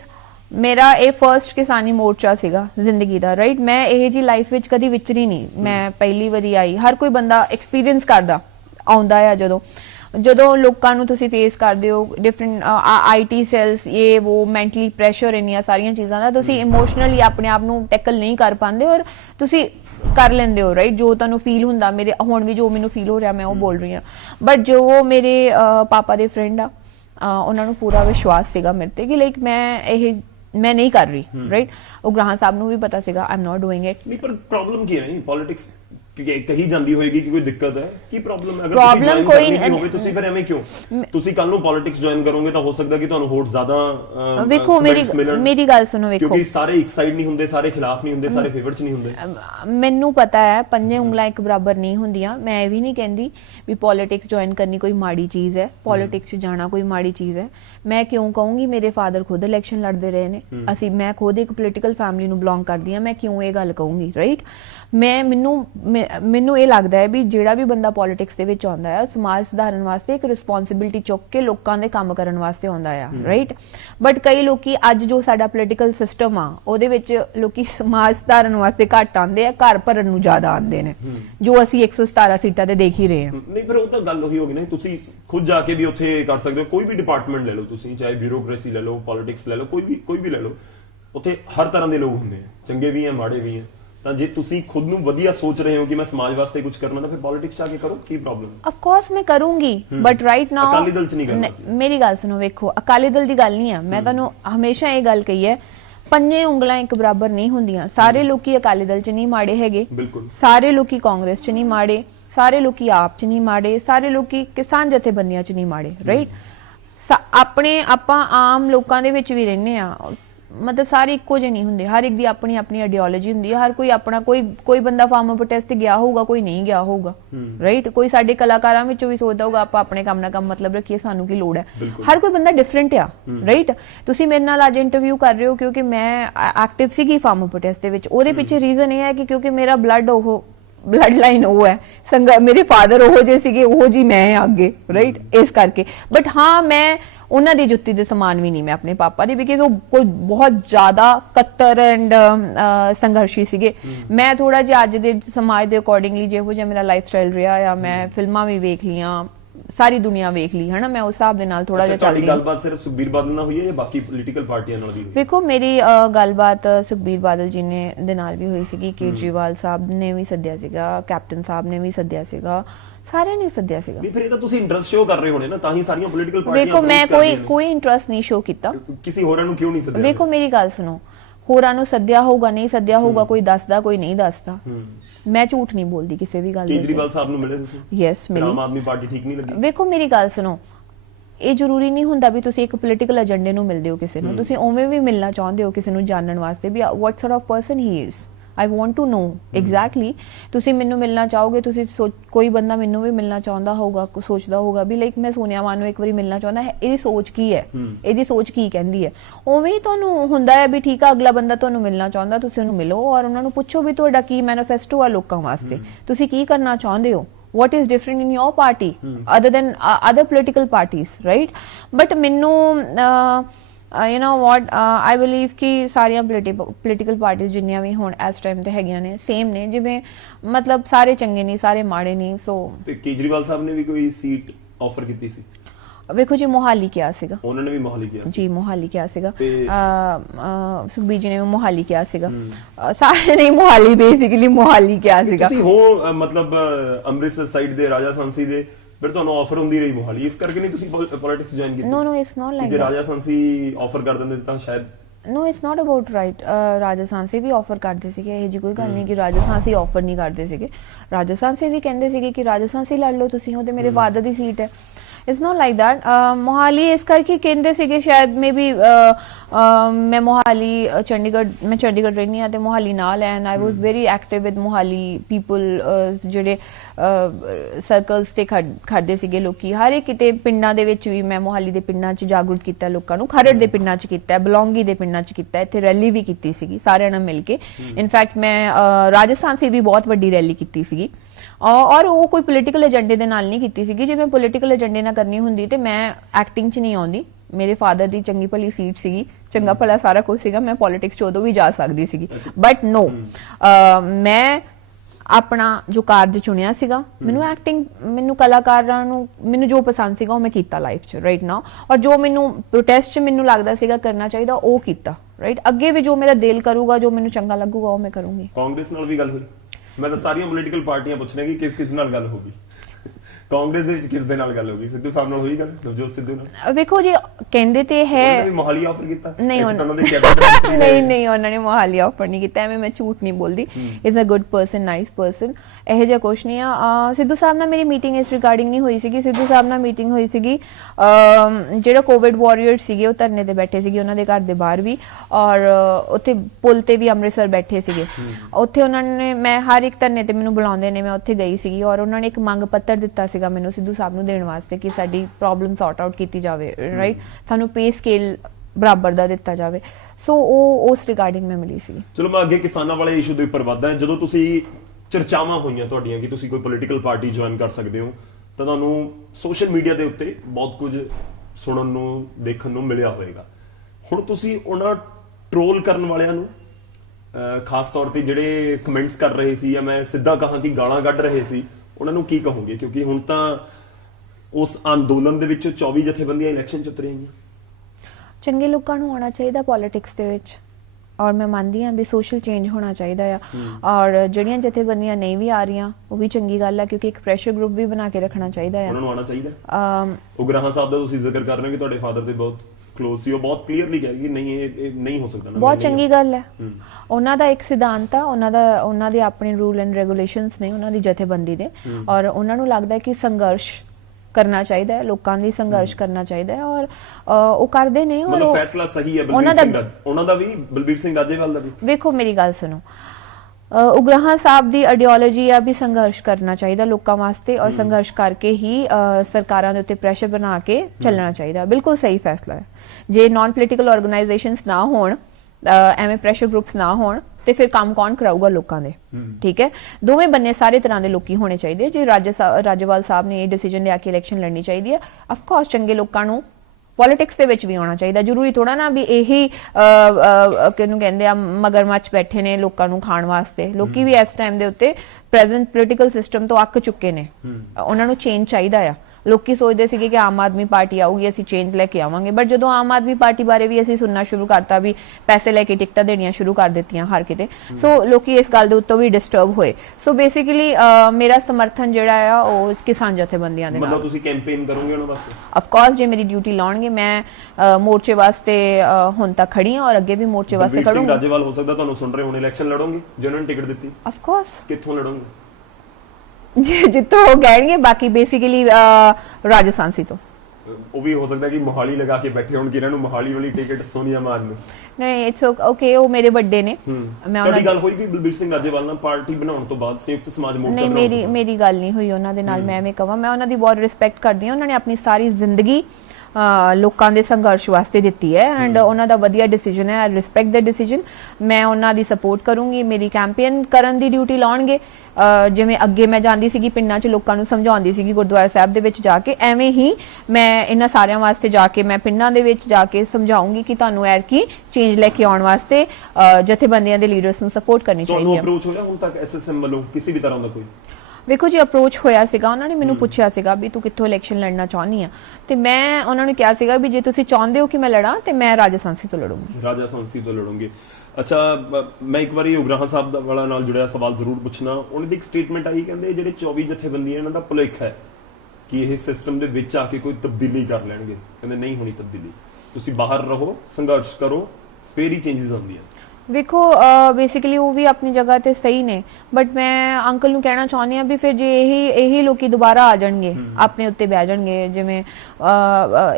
ਮੇਰਾ ਇਹ ਫਰਸਟ ਕਿਸਾਨੀ ਮੋਰਚਾ ਸੀਗਾ ਜ਼ਿੰਦਗੀ ਦਾ, ਰਾਈਟ। ਮੈਂ ਇਹ ਜੀ ਲਾਈਫ ਵਿੱਚ ਕਦੀ ਵਿਚਰੀ ਨਹੀਂ, ਮੈਂ ਪਹਿਲੀ ਵਾਰੀ ਆਈ। ਹਰ ਕੋਈ ਬੰਦਾ ਐਕਸਪੀਰੀਅੰਸ ਕਰਦਾ ਆਉਂਦਾ ਆ, ਜਦੋਂ ਲੋਕਾਂ ਨੂੰ ਤੁਸੀਂ ਫੇਸ ਕਰਦੇ ਹੋ, ਡਿਫਰੈਂਟ ਆਈਟੀ ਸੈਲਸ, ਇਹ ਉਹ ਮੈਂਟਲੀ ਪ੍ਰੈਸ਼ਰ, ਇੰਨੀਆਂ ਸਾਰੀਆਂ ਚੀਜ਼ਾਂ ਦਾ ਤੁਸੀਂ ਇਮੋਸ਼ਨਲੀ ਆਪਣੇ ਆਪ ਨੂੰ ਟੈਕਲ ਨਹੀਂ ਕਰ ਪਾਉਂਦੇ, ਔਰ ਤੁਸੀਂ ਕਰ ਲੈਂਦੇ ਹੋ, ਰਾਈਟ। ਜੋ ਤੁਹਾਨੂੰ ਫੀਲ ਹੁੰਦਾ, ਮੇਰੇ ਹੁਣ ਵੀ ਜੋ ਮੈਨੂੰ ਫੀਲ ਹੋ ਰਿਹਾ ਮੈਂ ਉਹ ਬੋਲ ਰਹੀ ਹਾਂ। ਬਟ ਜੋ ਮੇਰੇ ਪਾਪਾ ਦੇ ਫਰੈਂਡ ਆ, ਉਹਨਾਂ ਨੂੰ ਪੂਰਾ ਵਿਸ਼ਵਾਸ ਸੀਗਾ ਮੇਰੇ ਤੇ ਕਿ ਲਾਈਕ ਮੈਂ ਨਹੀਂ ਕਰ ਰਹੀ, ਰਾਈਟ। ਉਗਰਾਹਾਂ ਸਾਹਿਬ ਨੂੰ ਵੀ ਪਤਾ ਸੀਗਾ I am not doing it. ਨਹੀਂ, ਪਰ ਪ੍ਰੋਬਲਮ ਕੀ ਹੈ? ਪੋਲਿਟਿਕਸ ਕਹੀ ਜਾਂਦੀ ਹੋਏਗੀ ਕਿ ਕੋਈ ਦਿੱਕਤ ਹੈ, ਕੀ ਪ੍ਰੋਬਲਮ ਹੈ? ਅਗਰ ਤੁਸੀਂ ਜੁਆਇਨ ਕਰਨੀ ਹੋਵੇ, ਤੁਸੀਂ ਫਿਰ ਐਵੇਂ ਕਿਉਂ? ਤੁਸੀਂ ਕੱਲ ਨੂੰ ਪੋਲਿਟਿਕਸ ਜੁਆਇਨ ਕਰੋਗੇ ਤਾਂ ਹੋ ਸਕਦਾ ਕਿ ਤੁਹਾਨੂੰ ਵੋਟ ਜ਼ਿਆਦਾ ਵੇਖੋ, ਮੇਰੀ ਗੱਲ ਸੁਣੋ, ਵੇਖੋ, ਕਿਉਂਕਿ ਸਾਰੇ ਇੱਕ ਸਾਈਡ ਨਹੀਂ ਹੁੰਦੇ, ਸਾਰੇ ਖਿਲਾਫ ਨਹੀਂ ਹੁੰਦੇ, ਸਾਰੇ ਫੇਵਰ 'ਚ ਨਹੀਂ ਹੁੰਦੇ। ਮੈਨੂੰ ਪਤਾ ਹੈ ਪੰਜੇ ਉਂਗਲਾਂ ਇੱਕ ਬਰਾਬਰ ਨਹੀਂ ਹੁੰਦੀਆਂ। ਮੈਂ ਇਹ ਵੀ ਨਹੀਂ ਕਹਿੰਦੀ ਵੀ ਪੋਲਿਟਿਕਸ ਜੁਆਇਨ ਕਰਨੀ ਕੋਈ ਮਾੜੀ ਚੀਜ਼ ਹੈ, ਪੋਲਿਟਿਕਸ 'ਚ ਜਾਣਾ ਕੋਈ ਮਾੜੀ ਚੀਜ਼ ਹੈ। ਮੈਂ ਕਿਉਂ ਕਹੂੰਗੀ? ਮੇਰੇ ਫਾਦਰ ਖੁਦ ਇਲੈਕਸ਼ਨ ਲੜਦੇ ਰਹੇ ਨੇ, ਮੈਂ ਖੁਦ ਇੱਕ ਪੋਲੀਟੀਕਲ ਫੈਮਿਲੀ ਨੂੰ ਬਿਲੋਂਗ ਕਰਦੀ ਹਾਂ, ਮੈਂ ਕਿਉਂ ਇਹ ਗੱਲ ਕਹੂੰਗੀ, ਰਾਈਟ। ਮੈਨੂੰ ਇਹ ਲੱਗਦਾ ਹੈ ਵੀ ਜਿਹੜਾ ਵੀ ਬੰਦਾ ਪੋਲਿਟਿਕਸ ਦੇ ਵਿੱਚ ਆਉਂਦਾ ਹੈ, ਸਮਾਜ ਸੁਧਾਰਨ ਵਾਸਤੇ ਇੱਕ ਰਿਸਪੌਂਸਿਬਿਲਿਟੀ ਚੁੱਕ ਕੇ ਲੋਕਾਂ ਦੇ ਕੰਮ ਕਰਨ ਵਾਸਤੇ ਆਉਂਦਾ ਆ, ਰਾਈਟ। ਬਟ ਕਈ ਲੋਕੀ ਅੱਜ ਜੋ ਸਾਡਾ ਪੋਲੀਟੀਕਲ ਸਿਸਟਮ ਆ ਉਹਦੇ ਵਿੱਚ ਲੋਕੀ ਸਮਾਜ ਸੁਧਾਰਨ ਵਾਸਤੇ ਘੱਟ ਆਉਂਦੇ ਆ, ਘਰ ਭਰਨ ਨੂੰ ਜ਼ਿਆਦਾ ਆਉਂਦੇ ਨੇ, ਜੋ ਅਸੀਂ 117 ਸੀਟਾਂ ਤੇ ਦੇਖ ਹੀ ਰਹੇ ਹਾਂ। ਨਹੀਂ, ਫਿਰ ਉਹ ਤਾਂ ਗੱਲ ਉਹੀ ਹੋ ਗਈ ਨਾ, ਤੁਸੀਂ ਖੁਦ ਜਾ ਕੇ ਵੀ ਉੱਥੇ ਕਰ ਸਕਦੇ ਹੋ। ਕੋਈ ਵੀ ਡਿਪਾਰਟਮੈਂਟ ਲੈ ਲਓ ਤੁਸੀਂ, ਚਾਹੇ ਬਿਊਰੋਕ੍ਰੇਸੀ ਲੈ ਲਓ, ਪੋਲਿਟਿਕਸ ਲੈ ਲਓ, ਕੋਈ ਵੀ ਲੈ ਲਓ, ਉੱਥੇ ਹਰ ਤਰ੍ਹਾਂ ਦੇ ਲੋਕ ਹੁੰਦੇ ਆ, ਚੰਗੇ ਵੀ ਆ, ਮਾੜੇ ਵੀ ਆ। ਤਾਂ ਜੇ ਤੁਸੀਂ ਖੁਦ ਨੂੰ ਵਧੀਆ ਸੋਚ ਰਹੇ ਹੋ ਕਿ ਮੈਂ ਸਮਾਜ ਵਾਸਤੇ ਕੁਝ ਕਰਨਾ, ਤਾਂ ਫਿਰ ਪੋਲਿਟਿਕਸ ਆ ਕੇ ਕਰੋ, ਕੀ ਪ੍ਰੋਬਲਮ? ਆਫ ਕੋਰਸ ਮੈਂ ਕਰੂੰਗੀ, but right now Akali Dal ਚ ਨਹੀਂ ਕਰਨਾ। ਮੇਰੀ ਗੱਲ ਸੁਣੋ, ਵੇਖੋ, ਅਕਾਲੀ ਦਲ ਦੀ ਗੱਲ ਨਹੀਂ ਆ, ਮੈਂ ਤੁਹਾਨੂੰ ਹਮੇਸ਼ਾ ਇਹ ਗੱਲ ਕਹੀ ਹੈ, ਪੰਜੇ ਉਂਗਲਾਂ ਇੱਕ ਬਰਾਬਰ ਨਹੀਂ ਹੁੰਦੀਆਂ। ਸਾਰੇ ਲੋਕੀ ਅਕਾਲੀ ਦਲ 'ਚ ਨਹੀਂ ਮਾੜੇ ਹੈਗੇ, ਬਿਲਕੁਲ ਸਾਰੇ ਲੋਕੀ ਕਾਂਗਰਸ 'ਚ ਨਹੀਂ ਮਾੜੇ, ਸਾਰੇ ਲੋਕੀ ਆਪ 'ਚ ਨਹੀਂ ਮਾੜੇ, ਸਾਰੇ ਲੋਕੀ ਕਿਸਾਨ ਜਥੇਬੰਦੀਆਂ 'ਚ ਨਹੀਂ ਮਾੜੇ, ਰਾਈਟ। ਆਪਾਂ ਆਮ ਲੋਕਾਂ ਦੇ ਵਿੱਚ ਵੀ ਰਹਿੰਦੇ ਆ, ਮਤਲਬ ਸਾਰੇ ਇੱਕੋ ਜਿਹੇ ਨਹੀਂ ਹੁੰਦੇ, ਹਰ ਇੱਕ ਦੀ ਆਪਣੀ ਆਪਣੀ ਆਈਡੀਓਲੋਜੀ ਹੁੰਦੀ ਹੈ, ਹਰ ਕੋਈ ਆਪਣਾ, ਕੋਈ ਬੰਦਾ ਫਾਰਮਰ ਪ੍ਰੋਟੈਸਟ ਤੇ ਗਿਆ ਹੋਊਗਾ, ਕੋਈ ਨਹੀਂ ਗਿਆ ਹੋਊਗਾ, ਰਾਈਟ। ਕੋਈ ਸਾਡੇ ਕਲਾਕਾਰਾਂ ਵਿੱਚੋਂ ਵੀ ਸੋਚਦਾ ਹੋਊਗਾ ਆਪਾਂ ਆਪਣੇ ਕੰਮ ਨਾਲ ਕੰਮ ਮਤਲਬ ਰੱਖੀਏ, ਸਾਨੂੰ ਕੀ ਲੋੜ ਹੈ। ਹਰ ਕੋਈ ਬੰਦਾ ਡਿਫਰੈਂਟ ਆ, ਰਾਈਟ। ਤੁਸੀਂ ਮੇਰੇ ਨਾਲ ਅੱਜ ਇੰਟਰਵਿਊ ਕਰ ਰਹੇ ਹੋ ਕਿਉਂਕਿ ਮੈਂ ਐਕਟਿਵ ਸੀਗੀ ਫਾਰਮਰ ਪ੍ਰੋਟੈਸਟ ਦੇ ਵਿੱਚ। ਉਹਦੇ ਪਿੱਛੇ ਰੀਜ਼ਨ ਇਹ ਹੈ ਕਿ ਕਿਉਂਕਿ ਮੇਰਾ ਬਲੱਡ ਲਾਈਨ ਉਹ ਹੈ, ਮੇਰੇ ਫਾਦਰ ਉਹ ਜੇ ਸੀਗੇ, ਉਹ ਜੀ ਮੈਂ ਅੱਗੇ, ਰਾਈਟ, ਇਸ ਕਰਕੇ। ਬਟ ਹਾਂ, ਮੈਂ ਉਹਨਾਂ ਦੀ ਜੁੱਤੀ ਦੇ ਸਮਾਨ ਵੀ ਨਹੀਂ ਮੈਂ ਆਪਣੇ ਪਾਪਾ ਦੀ, ਬਿਕਾਜ਼ ਉਹ ਕੋਈ ਬਹੁਤ ਜ਼ਿਆਦਾ ਕੱਟਰ ਐਂਡ ਸੰਘਰਸ਼ੀ ਸੀਗੇ। ਮੈਂ ਥੋੜਾ ਜਿਹਾ ਅੱਜ ਦੇ ਸਮਾਜ ਦੇ ਅਕੋਰਡਿੰਗਲੀ ਜਿਹੋ ਜਿਹਾ ਮੇਰਾ ਲਾਈਫ ਸਟਾਈਲ ਰਿਹਾ ਆ, ਮੈਂ ਫਿਲਮਾਂ ਵੀ ਵੇਖ ਲੀਆਂ, ਸਾਰੀ ਦੁਨੀਆ ਵੇਖ ਲਈ, ਹਨਾ, ਮੈਂ ਉਸ ਹਿਸਾਬ ਦੇ ਨਾਲ ਥੋੜਾ ਜਿਹਾ ਚੱਲਦੀ। ਗੱਲਬਾਤ ਸਿਰਫ ਸੁਖਬੀਰ ਬਾਦਲ ਨਾਲ ਹੋਈ ਹੈ ਜਾਂ ਬਾਕੀ ਪੋਲੀਟੀਕਲ ਪਾਰਟੀਆਂ ਨਾਲ ਵੀ ਹੋਈ? ਵੇਖੋ, ਮੇਰੀ ਗੱਲਬਾਤ ਸੁਖਬੀਰ ਬਾਦਲ ਜੀ ਦੇ ਨਾਲ ਵੀ ਹੋਈ ਸੀਗੀ, ਕੇਜਰੀਵਾਲ ਸਾਹਿਬ ਨੇ ਵੀ ਸੱਦਿਆ ਸੀਗਾ, ਕੈਪਟਨ ਸਾਹਿਬ ਨੇ ਵੀ ਸੱਦਿਆ ਸੀਗਾ, ਸਾਰਿਆਂ ਨੇ ਸੱਦਿਆ ਸੀਗਾ। ਫਿਰ ਇਹ ਤਾਂ ਤੁਸੀਂ ਇੰਟਰਸਟ ਸ਼ੋ ਕਰ ਰਹੇ ਹੋਣੇ ਨਾ, ਤਾਂ ਹੀ ਸਾਰੀਆਂ ਪੋਲੀਟੀਕਲ ਪਾਰਟੀਆਂ। ਵੇਖੋ, ਮੈਂ ਕੋਈ ਇੰਟਰਸਟ ਨਹੀਂ ਸ਼ੋ ਕੀਤਾ। ਕਿਸੇ ਹੋਰਾਂ ਨੂੰ ਕਿਉਂ ਨਹੀਂ ਸੱਦਿਆ? ਵੇਖੋ, ਮੇਰੀ ਗੱਲ ਸੁਣੋ, ਹੋਰਾਂ ਨੂੰ ਸੱਦਿਆ ਹੋਊਗਾ, ਨਹੀਂ ਸੱਦਿਆ ਹੋਊਗਾ, ਕੋਈ ਦੱਸਦਾ, ਕੋਈ ਨਹੀਂ ਦੱਸਦਾ। ਮੈਂ ਝੂਠ ਨਹੀਂ ਬੋਲਦੀ ਕਿਸੇ ਵੀ ਗੱਲ ਦੇ। ਕੇਜਰੀਵਾਲ ਸਾਹਿਬ ਨੂੰ ਮਿਲੇ ਤੁਸੀਂ? ਯੈਸ, ਮਿਲੀ। ਆਮ ਆਦਮੀ ਪਾਰਟੀ ਠੀਕ ਨਹੀਂ ਲੱਗੀ? ਵੇਖੋ, ਮੇਰੀ ਗੱਲ ਸੁਣੋ, ਇਹ ਜ਼ਰੂਰੀ ਨਹੀਂ ਹੁੰਦਾ ਵੀ ਤੁਸੀਂ ਇੱਕ ਪੋਲੀਟੀਕਲ ਏਜੰਡੇ ਨੂੰ ਮਿਲਦੇ ਹੋ ਕਿਸੇ ਨੂੰ, ਤੁਸੀਂ ਉਵੇਂ ਵੀ ਮਿਲਣਾ ਚਾਹੁੰਦੇ ਹੋ ਕਿਸੇ ਨੂੰ ਜਾਣਨ ਵਾਸਤੇ ਵੀ what sort of person he is. I want to know exactly। ਤੁਸੀਂ ਮੈਨੂੰ ਮਿਲਣਾ ਚਾਹੋਗੇ, ਤੁਸੀਂ ਕੋਈ ਬੰਦਾ ਮੈਨੂੰ ਵੀ ਮਿਲਣਾ ਚਾਹੁੰਦਾ ਹੋਊਗਾ, ਸੋਚਦਾ ਹੋਊਗਾ ਵੀ ਲਾਈਕ ਮੈਂ ਸੋਨੀਆ ਮਾਨ ਨੂੰ ਇੱਕ ਵਾਰੀ ਮਿਲਣਾ ਚਾਹੁੰਦਾ ਹੈ, ਇਹਦੀ ਸੋਚ ਕੀ ਹੈ, ਇਹਦੀ ਸੋਚ ਕੀ ਕਹਿੰਦੀ ਹੈ। ਉਵੇਂ ਹੀ ਤੁਹਾਨੂੰ ਹੁੰਦਾ ਹੈ ਵੀ ਠੀਕ ਆ, ਅਗਲਾ ਬੰਦਾ ਤੁਹਾਨੂੰ ਮਿਲਣਾ ਚਾਹੁੰਦਾ, ਤੁਸੀਂ ਉਹਨੂੰ ਮਿਲੋ ਔਰ ਉਹਨਾਂ ਨੂੰ ਪੁੱਛੋ ਵੀ ਤੁਹਾਡਾ ਕੀ ਮੈਨੀਫੈਸਟੋ ਆ ਲੋਕਾਂ ਵਾਸਤੇ, ਤੁਸੀਂ ਕੀ ਕਰਨਾ ਚਾਹੁੰਦੇ ਹੋ, what is different in your party other than other political parties, right? But ਮੈਨੂੰ you know what, I believe ਕਿ ਸਾਰੀਆਂ ਪੋਲੀਟੀਕਲ ਪਾਰਟੀਆਂ ਜਿੰਨੀਆਂ ਵੀ ਹੁਣ ਇਸ ਟਾਈਮ ਤੇ ਹੈਗੀਆਂ ਨੇ, ਸੇਮ ਨੇ, ਜਿਵੇਂ ਮਤਲਬ ਸਾਰੇ ਚੰਗੇ ਨਹੀਂ, ਸਾਰੇ ਮਾੜੇ ਨਹੀਂ। ਸੋ ਤੇ ਕੇਜਰੀਵਾਲ ਸਾਹਿਬ ਨੇ ਵੀ ਕੋਈ ਸੀਟ ਆਫਰ ਕੀਤੀ ਸੀ? ਵੇਖੋ ਜੀ, ਮੋਹਾਲੀ ਕਿਹਾ ਸੀਗਾ, ਉਹਨਾਂ ਨੇ ਵੀ ਮੋਹਾਲੀ ਕਿਹਾ ਸੀ ਜੀ, ਮੋਹਾਲੀ ਕਿਹਾ ਸੀਗਾ। ਸੁਖਬੀਰ ਜੀ ਨੇ ਵੀ ਮੋਹਾਲੀ ਕਿਹਾ ਸੀਗਾ, ਸਾਰੇ ਨੇ ਮੋਹਾਲੀ ਬੇਸਿਕਲੀ ਮੋਹਾਲੀ ਕਿਹਾ ਸੀਗਾ। ਤੁਸੀਂ ਹੋ ਮਤਲਬ ਅੰਮ੍ਰਿਤਸਰ ਸਾਈਡ ਦੇ, ਰਾਜਾ ਸਾਂਸੀ ਦੇ, ਫਿਰ ਤੁਹਾਨੂੰ ਆਫਰ ਹੁੰਦੀ ਰਹੀ ਮੋਹਾਲੀ, ਇਸ ਕਰਕੇ ਨਹੀਂ ਤੁਸੀਂ ਪੋਲਿਟਿਕਸ ਜੁਆਇਨ ਕੀਤੀ? ਨੋ, ਇਟਸ ਨਾਟ ਲਾਈਕ ਜੇ ਰਾਜਾ ਸਾਂਸੀ ਆਫਰ ਕਰ ਦਿੰਦੇ ਤਾਂ ਸ਼ਾਇਦ। ਨੋ, ਇਟਸ ਨਾਟ ਅਬਾਊਟ ਰਾਈਟ। ਰਾਜਾ ਸਾਂਸੀ ਵੀ ਆਫਰ ਕਰਦੇ ਸੀਗੇ, ਇਹ ਜੀ ਕੋਈ ਗੱਲ ਨਹੀਂ ਕਿ ਰਾਜਾ ਸਾਂਸੀ ਆਫਰ ਨਹੀਂ ਕਰਦੇ ਸੀਗੇ। ਰਾਜਾ ਸਾਂਸੀ ਵੀ ਕਹਿੰਦੇ ਸੀਗੇ ਕਿ ਰਾਜਾ ਸਾਂਸੀ ਲੜ ਲਓ ਤੁਸੀਂ, ਉਹ ਤੇ ਮੇਰੇ ਫਾਦਰ ਦੀ ਸੀਟ ਹੈ। It's not like that. Mohali ਇਸ ਕਰਕੇ ਕਹਿੰਦੇ ਸੀਗੇ ਸ਼ਾਇਦ ਮੇ ਬੀ ਮੈਂ ਮੋਹਾਲੀ ਚੰਡੀਗੜ੍ਹ ਰਹਿੰਦੀ ਹਾਂ ਤੇ ਮੋਹਾਲੀ ਨਾਲ and I was very active with Mohali people, ਜਿਹੜੇ ਸਰਕਲਸ ਤੇ ਖੜਦੇ ਸੀਗੇ ਲੋਕੀ, ਹਰ ਇੱਕ ਕਿਤੇ ਪਿੰਡਾਂ ਦੇ ਵਿੱਚ ਵੀ ਮੈਂ ਮੋਹਾਲੀ ਦੇ ਪਿੰਡਾਂ 'ਚ ਜਾਗਰੂਕ ਕੀਤਾ ਲੋਕਾਂ ਨੂੰ, ਖਰੜ ਦੇ ਪਿੰਡਾਂ 'ਚ ਕੀਤਾ, ਬਲੌਂਗੀ ਦੇ ਪਿੰਡਾਂ 'ਚ ਕੀਤਾ, ਇੱਥੇ ਰੈਲੀ ਵੀ ਕੀਤੀ ਸੀਗੀ ਸਾਰਿਆਂ ਨਾਲ ਮਿਲ ਕੇ। ਇਨਫੈਕਟ ਮੈਂ ਰਾਜਸਥਾਨ ਸੇ ਵੀ ਬਹੁਤ ਵੱਡੀ ਰੈਲੀ ਕੀਤੀ ਸੀਗੀ ਔਰ ਉਹ ਕੋਈ ਪੋਲੀਟੀਕਲ ਏਜੰਡੇ ਦੇ ਨਾਲ ਨਹੀਂ ਕੀਤੀ ਸੀਗੀ। ਜੇ ਮੈਂ ਪੋਲੀਟੀਕਲ ਏਜੰਡੇ ਨਾਲ ਕਰਨੀ ਹੁੰਦੀ ਤੇ ਮੈਂ ਐਕਟਿੰਗ 'ਚ ਨਹੀਂ ਆਉਂਦੀ। ਮੇਰੇ ਫਾਦਰ ਦੀ ਚੰਗੀ ਭਲੀ ਸੀਟ ਸੀਗੀ, ਚੰਗਾ ਭਲਾ ਸਾਰਾ ਕੁਝ ਸੀਗਾ, ਮੈਂ ਪੋਲਿਟਿਕਸ 'ਚ ਉਦੋਂ ਵੀ ਜਾ ਸਕਦੀ ਸੀਗੀ। ਬਟ ਨੋ, ਮੈਂ ਆਪਣਾ ਜੋ ਕਾਰਜ ਚੁਣਿਆ ਸੀਗਾ, ਮੈਨੂੰ ਐਕਟਿੰਗ, ਮੈਨੂੰ ਕਲਾਕਾਰਾਂ ਨੂੰ, ਮੈਨੂੰ ਜੋ ਪਸੰਦ ਸੀਗਾ ਉਹ ਮੈਂ ਕੀਤਾ ਲਾਈਫ 'ਚ ਰਾਈਟ ਨਾਓ, ਔਰ ਜੋ ਮੈਨੂੰ ਪ੍ਰੋਟੈਸਟ 'ਚ ਮੈਨੂੰ ਲੱਗਦਾ ਸੀਗਾ ਕਰਨਾ ਚਾਹੀਦਾ ਉਹ ਕੀਤਾ, ਰਾਈਟ। ਅੱਗੇ ਵੀ ਜੋ ਮੇਰਾ ਦਿਲ ਕਰੂਗਾ, ਜੋ ਮੈਨੂੰ ਚੰਗਾ ਲੱਗੂਗਾ ਉਹ ਮੈਂ ਕਰੂੰਗੀ। ਕਾਂਗਰਸ ਨਾਲ ਵੀ ਗੱਲ ਹੋਈ? ਮੈਂ ਤਾਂ ਸਾਰੀਆਂ ਪੋਲੀਟੀਕਲ ਪਾਰਟੀਆਂ ਪੁੱਛਣਾ ਕਿ ਕਿਸ ਨਾਲ ਗੱਲ ਹੋਗੀ? ਕਾਂਗਰਸ ਦੇ ਵਿੱਚ ਕਿਸ ਦੇ ਨਾਲ ਗੱਲ ਹੋਗੀ? ਸਿੱਧੂ ਸਾਹਿਬ ਨਾਲ ਹੋਈ ਗੱਲ? ਨਵਜੋਤ ਸਿੱਧੂ ਨਾਲ? ਵੇਖੋ ਜੀ, ਕਹਿੰਦੇ ਤੇ ਹੈ ਉਹਨਾਂ ਨੇ ਮੋਹਾਲੀ ਆਫਰ ਕੀਤਾ? ਨਹੀਂ, ਉਹਨਾਂ ਨੇ ਮੋਹਾਲੀ ਆਫਰ ਨਹੀਂ ਕੀਤਾ, ਐਵੇਂ ਮੈਂ ਝੂਠ ਨਹੀਂ ਬੋਲਦੀ। Is a good person, nice person, ਇਹੋ ਜਿਹਾ ਕੁਛ ਨਹੀਂ ਆ। ਸਿੱਧੂ ਸਾਹਿਬ ਨਾਲ ਮੇਰੀ ਮੀਟਿੰਗ ਇਸ ਰਿਗਾਰਡਿੰਗ ਨਹੀਂ ਹੋਈ ਸੀਗੀ। ਸਿੱਧੂ ਸਾਹਿਬ ਨਾਲ ਮੀਟਿੰਗ ਹੋਈ ਸੀਗੀ, ਜਿਹੜਾ ਕੋਵਿਡ ਵਾਰੀਅਰ ਸੀਗੇ ਉਹ ਧਰਨੇ ਤੇ ਬੈਠੇ ਸੀਗੇ ਉਹਨਾਂ ਦੇ ਘਰ ਦੇ ਬਾਹਰ ਵੀ, ਔਰ ਉੱਥੇ ਪੁਲ ਤੇ ਵੀ ਅੰਮ੍ਰਿਤਸਰ ਬੈਠੇ ਸੀਗੇ। ਉੱਥੇ ਉਹਨਾਂ ਨੇ, ਮੈਂ ਹਰ ਇੱਕ ਧਰਨੇ ਤੇ ਮੈਨੂੰ ਬੁਲਾਉਂਦੇ ਨੇ, ਮੈਂ ਉੱਥੇ ਗਈ ਸੀਗੀ ਔਰ ਉਹਨਾਂ ਨੇ ਇੱਕ ਮੰਗ ਪੱਤਰ ਦਿੱਤਾ ਸੀਗਾ ਮੈਨੂੰ ਸਿੱਧੂ ਸਾਹਿਬ ਨੂੰ ਦੇਣ ਵਾਸਤੇ ਕਿ ਸਾਡੀ ਪ੍ਰੋਬਲਮ ਸੌਰਟ ਆਊਟ ਕੀਤੀ ਜਾਵੇ, ਰਾਈਟ, ਸਾਨੂੰ ਪੇ ਸਕੇਲ ਬਰਾਬਰ ਦਾ ਦਿੱਤਾ ਜਾਵੇ। ਸੋ ਉਹ ਉਸ ਰਿਗਾਰਡਿੰਗ ਮੈਂ ਮਿਲੀ ਸੀ। ਚਲੋ ਮੈਂ ਅੱਗੇ ਕਿਸਾਨਾਂ ਵਾਲੇ ਇਸ਼ੂ ਦੇ ਉੱਪਰ ਵਧਦਾ। ਜਦੋਂ ਤੁਸੀਂ ਚਰਚਾਵਾਂ ਹੋਈਆਂ ਤੁਹਾਡੀਆਂ ਕਿ ਤੁਸੀਂ ਕੋਈ ਪੋਲੀਟੀਕਲ ਪਾਰਟੀ ਜੁਆਇਨ ਕਰ ਸਕਦੇ ਹੋ, ਤਾਂ ਤੁਹਾਨੂੰ ਸੋਸ਼ਲ ਮੀਡੀਆ ਦੇ ਉੱਤੇ ਬਹੁਤ ਕੁਝ ਸੁਣਨ ਨੂੰ, ਦੇਖਣ ਨੂੰ ਮਿਲਿਆ ਹੋਵੇਗਾ। ਹੁਣ ਤੁਸੀਂ ਉਹਨਾਂ ਟ੍ਰੋਲ ਕਰਨ ਵਾਲਿਆਂ ਨੂੰ, ਖਾਸ ਤੌਰ ਤੇ ਜਿਹੜੇ ਕਮੈਂਟਸ ਕਰ ਰਹੇ ਸੀ ਜਾਂ ਮੈਂ ਸਿੱਧਾ ਕਹਾਂ ਕਿ ਗਾਲਾਂ ਕੱਢ ਰਹੇ ਸੀ, ਉਹਨਾਂ ਨੂੰ ਕੀ ਕਹੋਗੇ? ਕਿਉਂਕਿ ਹੁਣ ਤਾਂ ਉਸ ਅੰਦੋਲਨ ਦੇ ਵਿੱਚ 24 ਜਥੇਬੰਦੀਆਂ ਇਲੈਕਸ਼ਨ 'ਚ ਉਤਰੀਆਂ ਹੋਈਆਂ। ਚੰਗੇ ਲੋਕਾਂ ਨੂੰ ਆਉਣਾ ਚਾਹੀਦਾ ਪੋਲਿਟਿਕਸ ਦੇ ਵਿੱਚ, ਔਰ ਮੈਂ ਮੰਨਦੀ ਹਾਂ ਵੀ ਸੋਸ਼ਲ ਚੇਂਜ ਹੋਣਾ ਚਾਹੀਦਾ ਆ। ਔਰ ਜਿਹੜੀਆਂ ਜਥੇਬੰਦੀਆਂ ਨਹੀਂ ਵੀ ਆ ਰਹੀਆਂ ਉਹ ਵੀ ਚੰਗੀ ਗੱਲ ਆ, ਕਿਉਂਕਿ ਇੱਕ ਪ੍ਰੈਸ਼ਰ ਗਰੁੱਪ ਵੀ ਬਣਾ ਕੇ ਰੱਖਣਾ ਚਾਹੀਦਾ ਆ, ਉਹਨਾਂ ਨੂੰ ਆਉਣਾ ਚਾਹੀਦਾ। ਉਗਰਾਹਾਂ ਸਾਹਿਬ ਦਾ ਤੁਸੀਂ ਜ਼ਿਕਰ ਕਰ ਰਹੇ ਹੋ ਕਿ ਤੁਹਾਡੇ ਫਾਦਰ ਦੇ ਬਹੁਤ ਕਲੋਜ਼ ਸੀ, ਉਹ ਬਹੁਤ ਕਲੀਅਰਲੀ ਕਹਿ ਗਈ ਨਹੀਂ ਇਹ ਨਹੀਂ ਹੋ ਸਕਦਾ ਨਾ। ਬਹੁਤ ਚੰਗੀ ਗੱਲ ਹੈ। ਉਹਨਾਂ ਦਾ ਇੱਕ ਸਿਧਾਂਤ ਆ, ਉਹਨਾਂ ਦੇ ਆਪਣੇ ਰੂਲ ਐਂਡ ਰੈਗੂਲੇਸ਼ਨਸ ਨੇ, ਉਹਨਾਂ ਦੀ ਜਥੇਬੰਦੀ ਦੇ, ਔਰ ਉਹਨਾਂ ਨੂੰ ਲੱਗਦਾ ਹੈ ਕਿ ਸੰਘਰਸ਼ ਕਰਨਾ ਚਾਹੀਦਾ ਹੈ, ਲੋਕਾਂ ਲਈ ਸੰਘਰਸ਼ ਕਰਨਾ ਚਾਹੀਦਾ ਹੈ, ਔਰ ਉਹ ਕਰਦੇ ਨੇ। ਔਰ ਮਤਲਬ ਫੈਸਲਾ ਸਹੀ ਹੈ ਉਹਨਾਂ ਦਾ ਵੀ, ਬਲਬੀਰ ਸਿੰਘ ਰਾਜੇਵਾਲ ਦਾ ਵੀ। ਵੇਖੋ ਮੇਰੀ ਗੱਲ ਸੁਣੋ, ਉਗਰਾਹਾਂ ਸਾਹਿਬ ਦੀ ਆਈਡੀਓਲੋਜੀ ਆ ਵੀ ਸੰਘਰਸ਼ ਕਰਨਾ ਚਾਹੀਦਾ ਲੋਕਾਂ ਵਾਸਤੇ, ਔਰ ਸੰਘਰਸ਼ ਕਰਕੇ ਹੀ ਸਰਕਾਰਾਂ ਦੇ ਉੱਤੇ ਪ੍ਰੈਸ਼ਰ ਬਣਾ ਕੇ ਚੱਲਣਾ ਚਾਹੀਦਾ। ਬਿਲਕੁਲ ਸਹੀ ਫੈਸਲਾ ਹੈ। ਜੇ ਨਾਨ ਪੋਲੀਟੀਕਲ ਆਰਗੇਨਾਈਜੇਸ਼ਨਸ ਨਾ ਹੋਣ, ਐਵੇਂ ਪ੍ਰੈਸ਼ਰ ਗਰੁੱਪਸ ਨਾ ਹੋਣ, ਤੇ ਫਿਰ ਕੰਮ ਕੌਣ ਕਰਾਊਗਾ ਲੋਕਾਂ ਦੇ? ਠੀਕ ਹੈ, ਦੋਵੇਂ ਬੰਨੇ ਸਾਰੇ ਤਰ੍ਹਾਂ ਦੇ ਲੋਕੀ ਹੋਣੇ ਚਾਹੀਦੇ। ਜੇ ਰਾਜੇਵਾਲ ਸਾਹਿਬ ਨੇ ਇਹ ਡਿਸੀਜਨ ਲਿਆ ਕੇ ਇਲੈਕਸ਼ਨ ਲੜਨੀ ਚਾਹੀਦੀ ਹੈ, ਆਫ ਕੋਰਸ ਚੰਗੇ ਲੋਕਾਂ ਨੂੰ ਪੋਲਿਟਿਕਸ ਦੇ ਵਿੱਚ ਵੀ ਆਉਣਾ ਚਾਹੀਦਾ। ਜ਼ਰੂਰੀ ਥੋੜਾ ਨਾ ਵੀ ਇਹੀ ਕਿਹਨੂੰ ਕਹਿੰਦੇ ਆ ਮਗਰਮੱਛ ਬੈਠੇ ਨੇ ਲੋਕਾਂ ਨੂੰ ਖਾਣ ਵਾਸਤੇ। ਲੋਕੀ ਵੀ ਇਸ ਟਾਈਮ ਦੇ ਉੱਤੇ ਪ੍ਰੈਜ਼ੈਂਟ ਪੋਲੀਟੀਕਲ ਸਿਸਟਮ ਤੋਂ ਅੱਕ ਚੁੱਕੇ ਨੇ, ਉਹਨਾਂ ਨੂੰ ਚੇਂਜ ਚਾਹੀਦਾ ਆ। ਲੋਕੀ ਸੋਚਦੇ ਸੀਗੇ ਕਿ ਆਮ ਆਦਮੀ ਪਾਰਟੀ ਆਊਗੀ, ਅਸੀਂ ਚੇਂਜ ਲੈ ਕੇ ਆਵਾਂਗੇ, ਬਟ ਜਦੋਂ ਆਮ ਆਦਮੀ ਪਾਰਟੀ ਬਾਰੇ ਵੀ ਅਸੀਂ ਸੁਣਨਾ ਸ਼ੁਰੂ ਕਰਤਾ ਵੀ ਪੈਸੇ ਲੈ ਕੇ ਟਿਕਟਾਂ ਦੇਣੀਆਂ ਸ਼ੁਰੂ ਕਰ ਦਿੱਤੀਆਂ ਹਰ ਕਿਤੇ, ਸੋ ਲੋਕੀ ਇਸ ਗੱਲ ਦੇ ਉੱਤੋਂ ਵੀ ਡਿਸਟਰਬ ਹੋਏ। ਸੋ ਬੇਸਿਕਲੀ ਮੇਰਾ ਸਮਰਥਨ ਜਿਹੜਾ ਆ ਉਹ ਕਿਸਾਨ ਜਥੇਬੰਦੀਆਂ ਦੇ ਨਾਲ। ਮਤਲਬ ਤੁਸੀਂ ਕੈਂਪੇਨ ਕਰੋਗੇ ਉਹਨਾਂ ਵਾਸਤੇ? ਆਫ ਕੋਰਸ, ਜੇ ਮੇਰੀ ਡਿਊਟੀ ਲਾਉਣਗੇ, ਮੈਂ ਮੋਰਚੇ ਵਾਸਤੇ ਹੁਣ ਤੱਕ ਖੜੀ ਹਾਂ, ਔਰ ਅੱਗੇ ਵੀ ਮੋਰਚੇ ਵਾਸਤੇ ਖੜੂੰਗੀ। ਬਲਬੀਰ ਸਿੰਘ ਰਾਜੇਵਾਲ ਹੋ ਸਕਦਾ ਤੁਹਾਨੂੰ ਸੁਣ ਰਹੇ ਹੋਣ, ਇਲੈਕਸ਼ਨ ਲੜੋਗੇ ਜੇ ਉਹਨਾਂ ਨੇ ਟਿਕਟ ਦਿੱਤੀ? Of course. ਕਿੱਥੋਂ ਲੜੋਗੇ? ਜਿੱਥੋਂ ਉਹ ਕਹਿਣਗੇ। ਬਾਕੀ ਬੇਸਿਕਲੀ ਰਾਜਸਥਾਨੀ ਤੋਂ। ਉਹ ਵੀ ਹੋ ਸਕਦਾ ਕਿ ਮੋਹਾਲੀ ਲਗਾ ਕੇ ਬੈਠੇ ਹੋਣ ਕਿ ਇਹਨਾਂ ਨੂੰ ਮੋਹਾਲੀ ਵਾਲੀ ਟਿਕਟ ਸੋਨੀਆ ਮਾਨ ਨੂੰ। ਨਹੀਂ, ਇਟਸ ਓਕੇ, ਉਹ ਮੇਰੇ ਵੱਡੇ ਨੇ। ਮੈਂ ਉਹਨਾਂ ਦੀ ਗੱਲ ਹੋਈ ਕਿ ਬਲਬੀਰ ਸਿੰਘ ਰਾਜੇਵਾਲ ਨਾਲ ਪਾਰਟੀ ਬਣਾਉਣ ਤੋਂ ਬਾਅਦ ਸੰਯੁਕਤ ਸਮਾਜ ਮੋਰਚਾ? ਨਹੀਂ, ਮੇਰੀ ਗੱਲ ਨਹੀਂ ਹੋਈ ਉਹਨਾਂ ਦੇ ਨਾਲ। ਮੈਂ ਐਵੇਂ ਕਹਾਂ, ਮੈਂ ਉਹਨਾਂ ਦੀ ਬਹੁਤ ਰਿਸਪੈਕਟ ਕਰਦੀ ਹਾਂ। ਉਹਨਾਂ ਨੇ ਆਪਣੀ ਸਾਰੀ ਜ਼ਿੰਦਗੀ ਲੋਕਾਂ ਦੇ ਸੰਘਰਸ਼ ਵਾਸਤੇ ਦਿੱਤੀ ਹੈ, ਐਂਡ ਉਹਨਾਂ ਦਾ ਵਧੀਆ ਡਿਸੀਜਨ ਹੈ। ਆਈ ਰਿਸਪੈਕਟ ਦ ਡਿਸੀਜਨ। ਮੈਂ ਉਹਨਾਂ ਦੀ ਸਪੋਰਟ ਕਰੂੰਗੀ। ਮੇਰੀ ਕੈਂਪੇਨ ਕਰਨ ਦੀ ਡਿਊਟੀ ਲਾਉਣਗੇ, ਜਿਵੇਂ ਅੱਗੇ ਮੈਂ ਜਾਂਦੀ ਸੀਗੀ ਪਿੰਡਾਂ 'ਚ ਲੋਕਾਂ ਨੂੰ ਸਮਝਾਉਂਦੀ ਸੀਗੀ ਗੁਰਦੁਆਰਾ ਸਾਹਿਬ ਦੇ ਵਿੱਚ ਜਾ ਕੇ, ਐਵੇਂ ਹੀ ਮੈਂ ਇਹਨਾਂ ਸਾਰਿਆਂ ਵਾਸਤੇ ਜਾ ਕੇ ਮੈਂ ਪਿੰਡਾਂ ਦੇ ਵਿੱਚ ਜਾ ਕੇ ਸਮਝਾਉਂਗੀ ਕਿ ਤੁਹਾਨੂੰ ਐਰਕੀ ਚੇਂਜ ਲੈ ਕੇ ਆਉਣ ਵਾਸਤੇ ਜਥੇਬੰਦੀਆਂ ਦੇ ਲੀਡਰਸ ਨੂੰ ਸਪੋਰਟ ਕਰਨੀ ਚਾਹੀਦੀ ਹੈ। ਤੁਹਾਨੂੰ ਅਪਰੋਚ ਹੋਇਆ ਹੁਣ ਤੱਕ ਐਸਐਸਐਮ ਵੱਲੋਂ ਕਿਸੇ ਵੀ ਤਰ੍ਹਾਂ ਦਾ ਕੋਈ? ਵੇਖੋ ਜੀ, ਅਪਰੋਚ ਹੋਇਆ ਸੀਗਾ, ਉਹਨਾਂ ਨੇ ਮੈਨੂੰ ਪੁੱਛਿਆ ਸੀਗਾ ਵੀ ਤੂੰ ਕਿੱਥੋਂ ਇਲੈਕਸ਼ਨ ਲੜਨਾ ਚਾਹੁੰਦੀ ਆ, ਤੇ ਮੈਂ ਉਹਨਾਂ ਨੂੰ ਕਿਹਾ ਸੀਗਾ ਵੀ ਜੇ ਤੁਸੀਂ ਚਾਹੁੰਦੇ ਹੋ ਕਿ ਮੈਂ ਲੜਾਂ ਤੇ ਮੈਂ ਰਾਜਸਥਾਨੀ ਤੋਂ ਲੜੂੰਗੀ। ਰਾਜਸਥਾਨੀ ਤੋਂ ਲੜੂੰਗੇ। ਅੱਛਾ, ਮੈਂ ਇੱਕ ਵਾਰੀ ਉਗਰਾਹਾਂ ਸਾਹਿਬ ਵਾਲਾ ਨਾਲ ਜੁੜਿਆ ਸਵਾਲ ਜ਼ਰੂਰ ਪੁੱਛਣਾ। ਉਹਨਾਂ ਦੀ ਇੱਕ ਸਟੇਟਮੈਂਟ ਆਈ, ਕਹਿੰਦੇ ਜਿਹੜੇ 24 ਜਥੇਬੰਦੀਆਂ ਇਹਨਾਂ ਦਾ ਭੁਲੇਖਾ ਹੈ ਕਿ ਇਹ ਸਿਸਟਮ ਦੇ ਵਿੱਚ ਆ ਕੇ ਕੋਈ ਤਬਦੀਲੀ ਕਰ ਲੈਣਗੇ। ਕਹਿੰਦੇ ਨਹੀਂ ਹੋਣੀ ਤਬਦੀਲੀ, ਤੁਸੀਂ ਬਾਹਰ ਰਹੋ, ਸੰਘਰਸ਼ ਕਰੋ, ਫੇਰ ਹੀ ਚੇਂਜਸ ਆਉਂਦੀਆਂ। ਵੇਖੋ, ਬੇਸਿਕਲੀ ਉਹ ਵੀ ਆਪਣੀ ਜਗ੍ਹਾ ਤੇ ਸਹੀ ਨੇ, ਬਟ ਮੈਂ ਅੰਕਲ ਨੂੰ ਕਹਿਣਾ ਚਾਹੁੰਦੀ ਆ ਵੀ ਫਿਰ ਜੇ ਇਹੀ ਲੋਕੀ ਦੁਬਾਰਾ ਆ ਜਾਣਗੇ, ਆਪਣੇ ਉੱਤੇ ਬਹਿ ਜਾਣਗੇ, ਜਿਵੇਂ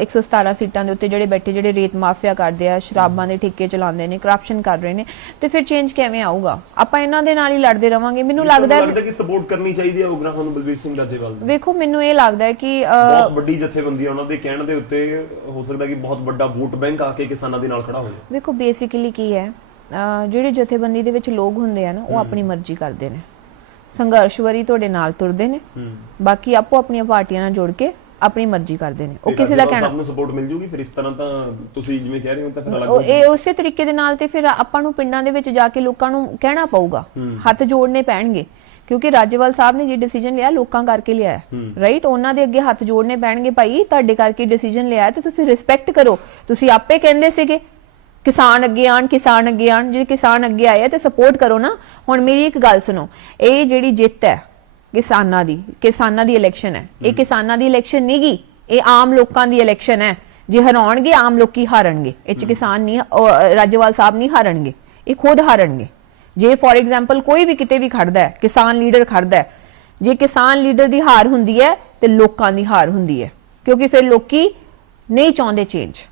117 ਸੀਟਾਂ ਦੇ ਉੱਤੇ ਜਿਹੜੇ ਬੈਠੇ, ਜਿਹੜੇ ਰੇਤ ਮਾਫੀਆ ਕਰਦੇ ਆ, ਸ਼ਰਾਬਾਂ ਦੇ ਠੇਕੇ ਚਲਾਉਂਦੇ ਨੇ, ਕਰਪਸ਼ਨ ਕਰ ਰਹੇ ਨੇ, ਤੇ ਫਿਰ ਚੇਂਜ ਕਿਵੇਂ ਆਊਗਾ? ਆਪਾਂ ਇਹਨਾਂ ਦੇ ਨਾਲ ਹੀ ਲੜਦੇ ਰਵਾਂਗੇ। ਮੈਨੂੰ ਲੱਗਦਾ ਹੈ ਕਿ ਸਪੋਰਟ ਕਰਨੀ ਚਾਹੀਦੀ ਹੈ ਉਗਰਾਹਾਂ ਨੂੰ, ਬਲਬੀਰ ਸਿੰਘ ਰਾਜੇਵਾਲ ਦੀ। ਵੇਖੋ, ਮੈਨੂੰ ਇਹ ਲੱਗਦਾ ਹੈ ਕਿ ਬਹੁਤ ਵੱਡੀ ਜਥੇਬੰਦੀ ਉਹਨਾਂ ਦੇ ਕਹਿਣ ਦੇ ਉੱਤੇ ਹੋ ਸਕਦਾ ਕਿ ਬਹੁਤ ਵੱਡਾ ਵੋਟ ਬੈਂਕ ਆ ਕੇ ਕਿਸਾਨਾਂ ਦੇ ਨਾਲ ਖੜਾ ਹੋ ਜਾਵੇ। ਵੇਖੋ, ਬੇਸਿਕਲੀ ਕੀ ਹੈ, ਜਿਹੜੇ ਜਥੇਬੰਦੀ ਦੇ ਵਿੱਚ ਲੋਕ ਹੁੰਦੇ ਆ ਨਾ, ਉਹ ਆਪਣੀ ਮਰਜ਼ੀ ਕਰਦੇ ਨੇ, ਸੰਘਰਸ਼ਵਰੀ ਤੁਹਾਡੇ ਨਾਲ ਤੁਰਦੇ ਨੇ, ਬਾਕੀ ਆਪੋ ਆਪਣੀਆਂ ਪਾਰਟੀਆਂ ਨਾਲ ਜੁੜ ਕੇ ਆਪਣੀ ਮਰਜ਼ੀ ਕਰਦੇ ਨੇ। ਉਹ ਕਿਸੇ ਦਾ ਕਹਿਣਾ, ਸਭ ਨੂੰ ਸਪੋਰਟ ਮਿਲ ਜੂਗੀ ਫਿਰ ਇਸ ਤਰ੍ਹਾਂ ਤਾਂ ਤੁਸੀਂ ਜਿਵੇਂ ਕਹਿ ਰਹੇ ਹੋ, ਤਾਂ ਫਿਰ ਅਲੱਗ ਇਹ ਉਸੇ ਤਰੀਕੇ ਦੇ ਨਾਲ ਤੇ ਫਿਰ ਆਪਾਂ ਨੂੰ ਪਿੰਡਾਂ ਦੇ ਵਿੱਚ ਜਾ ਕੇ ਲੋਕਾਂ ਨੂੰ ਕਹਿਣਾ ਪਊਗਾ, ਹੱਥ ਜੋੜਨੇ ਪੈਣਗੇ, ਕਿਉਂਕਿ ਰਾਜੇਵਾਲ ਸਾਹਿਬ ਨੇ ਜੇ ਡਿਸੀਜਨ ਲਿਆ ਲੋਕਾਂ ਕਰਕੇ ਲਿਆ ਹੈ, ਰਾਈਟ? ਉਹਨਾਂ ਦੇ ਅੱਗੇ ਹੱਥ ਜੋੜਨੇ ਪੈਣਗੇ, ਭਾਈ ਤੁਹਾਡੇ ਕਰਕੇ ਡਿਸੀਜਨ ਲਿਆ ਤੇ ਤੁਸੀਂ ਰਿਸਪੈਕਟ ਕਰੋ। ਤੁਸੀਂ ਆਪੇ ਕਹਿੰਦੇ ਸੀਗੇ ਕਿਸਾਨ ਅੱਗੇ ਆਣ, ਕਿਸਾਨ ਅੱਗੇ ਆਣ, ਜੇ ਕਿਸਾਨ ਅੱਗੇ ਆਏ ਤੇ ਸਪੋਰਟ ਕਰੋ ਨਾ। ਹੁਣ ਮੇਰੀ ਇੱਕ ਗੱਲ ਸੁਣੋ, ਇਹ ਜਿਹੜੀ ਜਿੱਤ ਹੈ ਕਿਸਾਨਾਂ ਦੀ ਇਲੈਕਸ਼ਨ ਹੈ, ਇਹ ਕਿਸਾਨਾਂ ਦੀ ਇਲੈਕਸ਼ਨ ਨਹੀਂ ਗੀ, ਇਹ ਆਮ ਲੋਕਾਂ ਦੀ ਇਲੈਕਸ਼ਨ ਹੈ। ਜੇ ਹਰਾਉਣਗੇ ਆਮ ਲੋਕੀ ਹਾਰਨਗੇ, ਇਹ 'ਚ ਕਿਸਾਨ ਨਹੀਂ, ਰਾਜੇਵਾਲ ਸਾਹਿਬ ਨਹੀਂ ਹਾਰਨਗੇ, ਇਹ ਖੁਦ ਹਾਰਨਗੇ। ਜੇ ਫੋਰ ਐਗਜ਼ਾਮਪਲ ਕੋਈ ਵੀ ਕਿਤੇ ਵੀ ਖੜਦਾ ਹੈ, ਕਿਸਾਨ ਲੀਡਰ ਖੜਦਾ ਹੈ, ਜੇ ਕਿਸਾਨ ਲੀਡਰ ਦੀ ਹਾਰ ਹੁੰਦੀ ਹੈ ਤੇ ਲੋਕਾਂ ਦੀ ਹਾਰ ਹੁੰਦੀ ਹੈ, ਕਿਉਂਕਿ ਫਿਰ ਲੋਕੀ ਨਹੀਂ ਚਾਹੁੰਦੇ ਚੇਂਜ,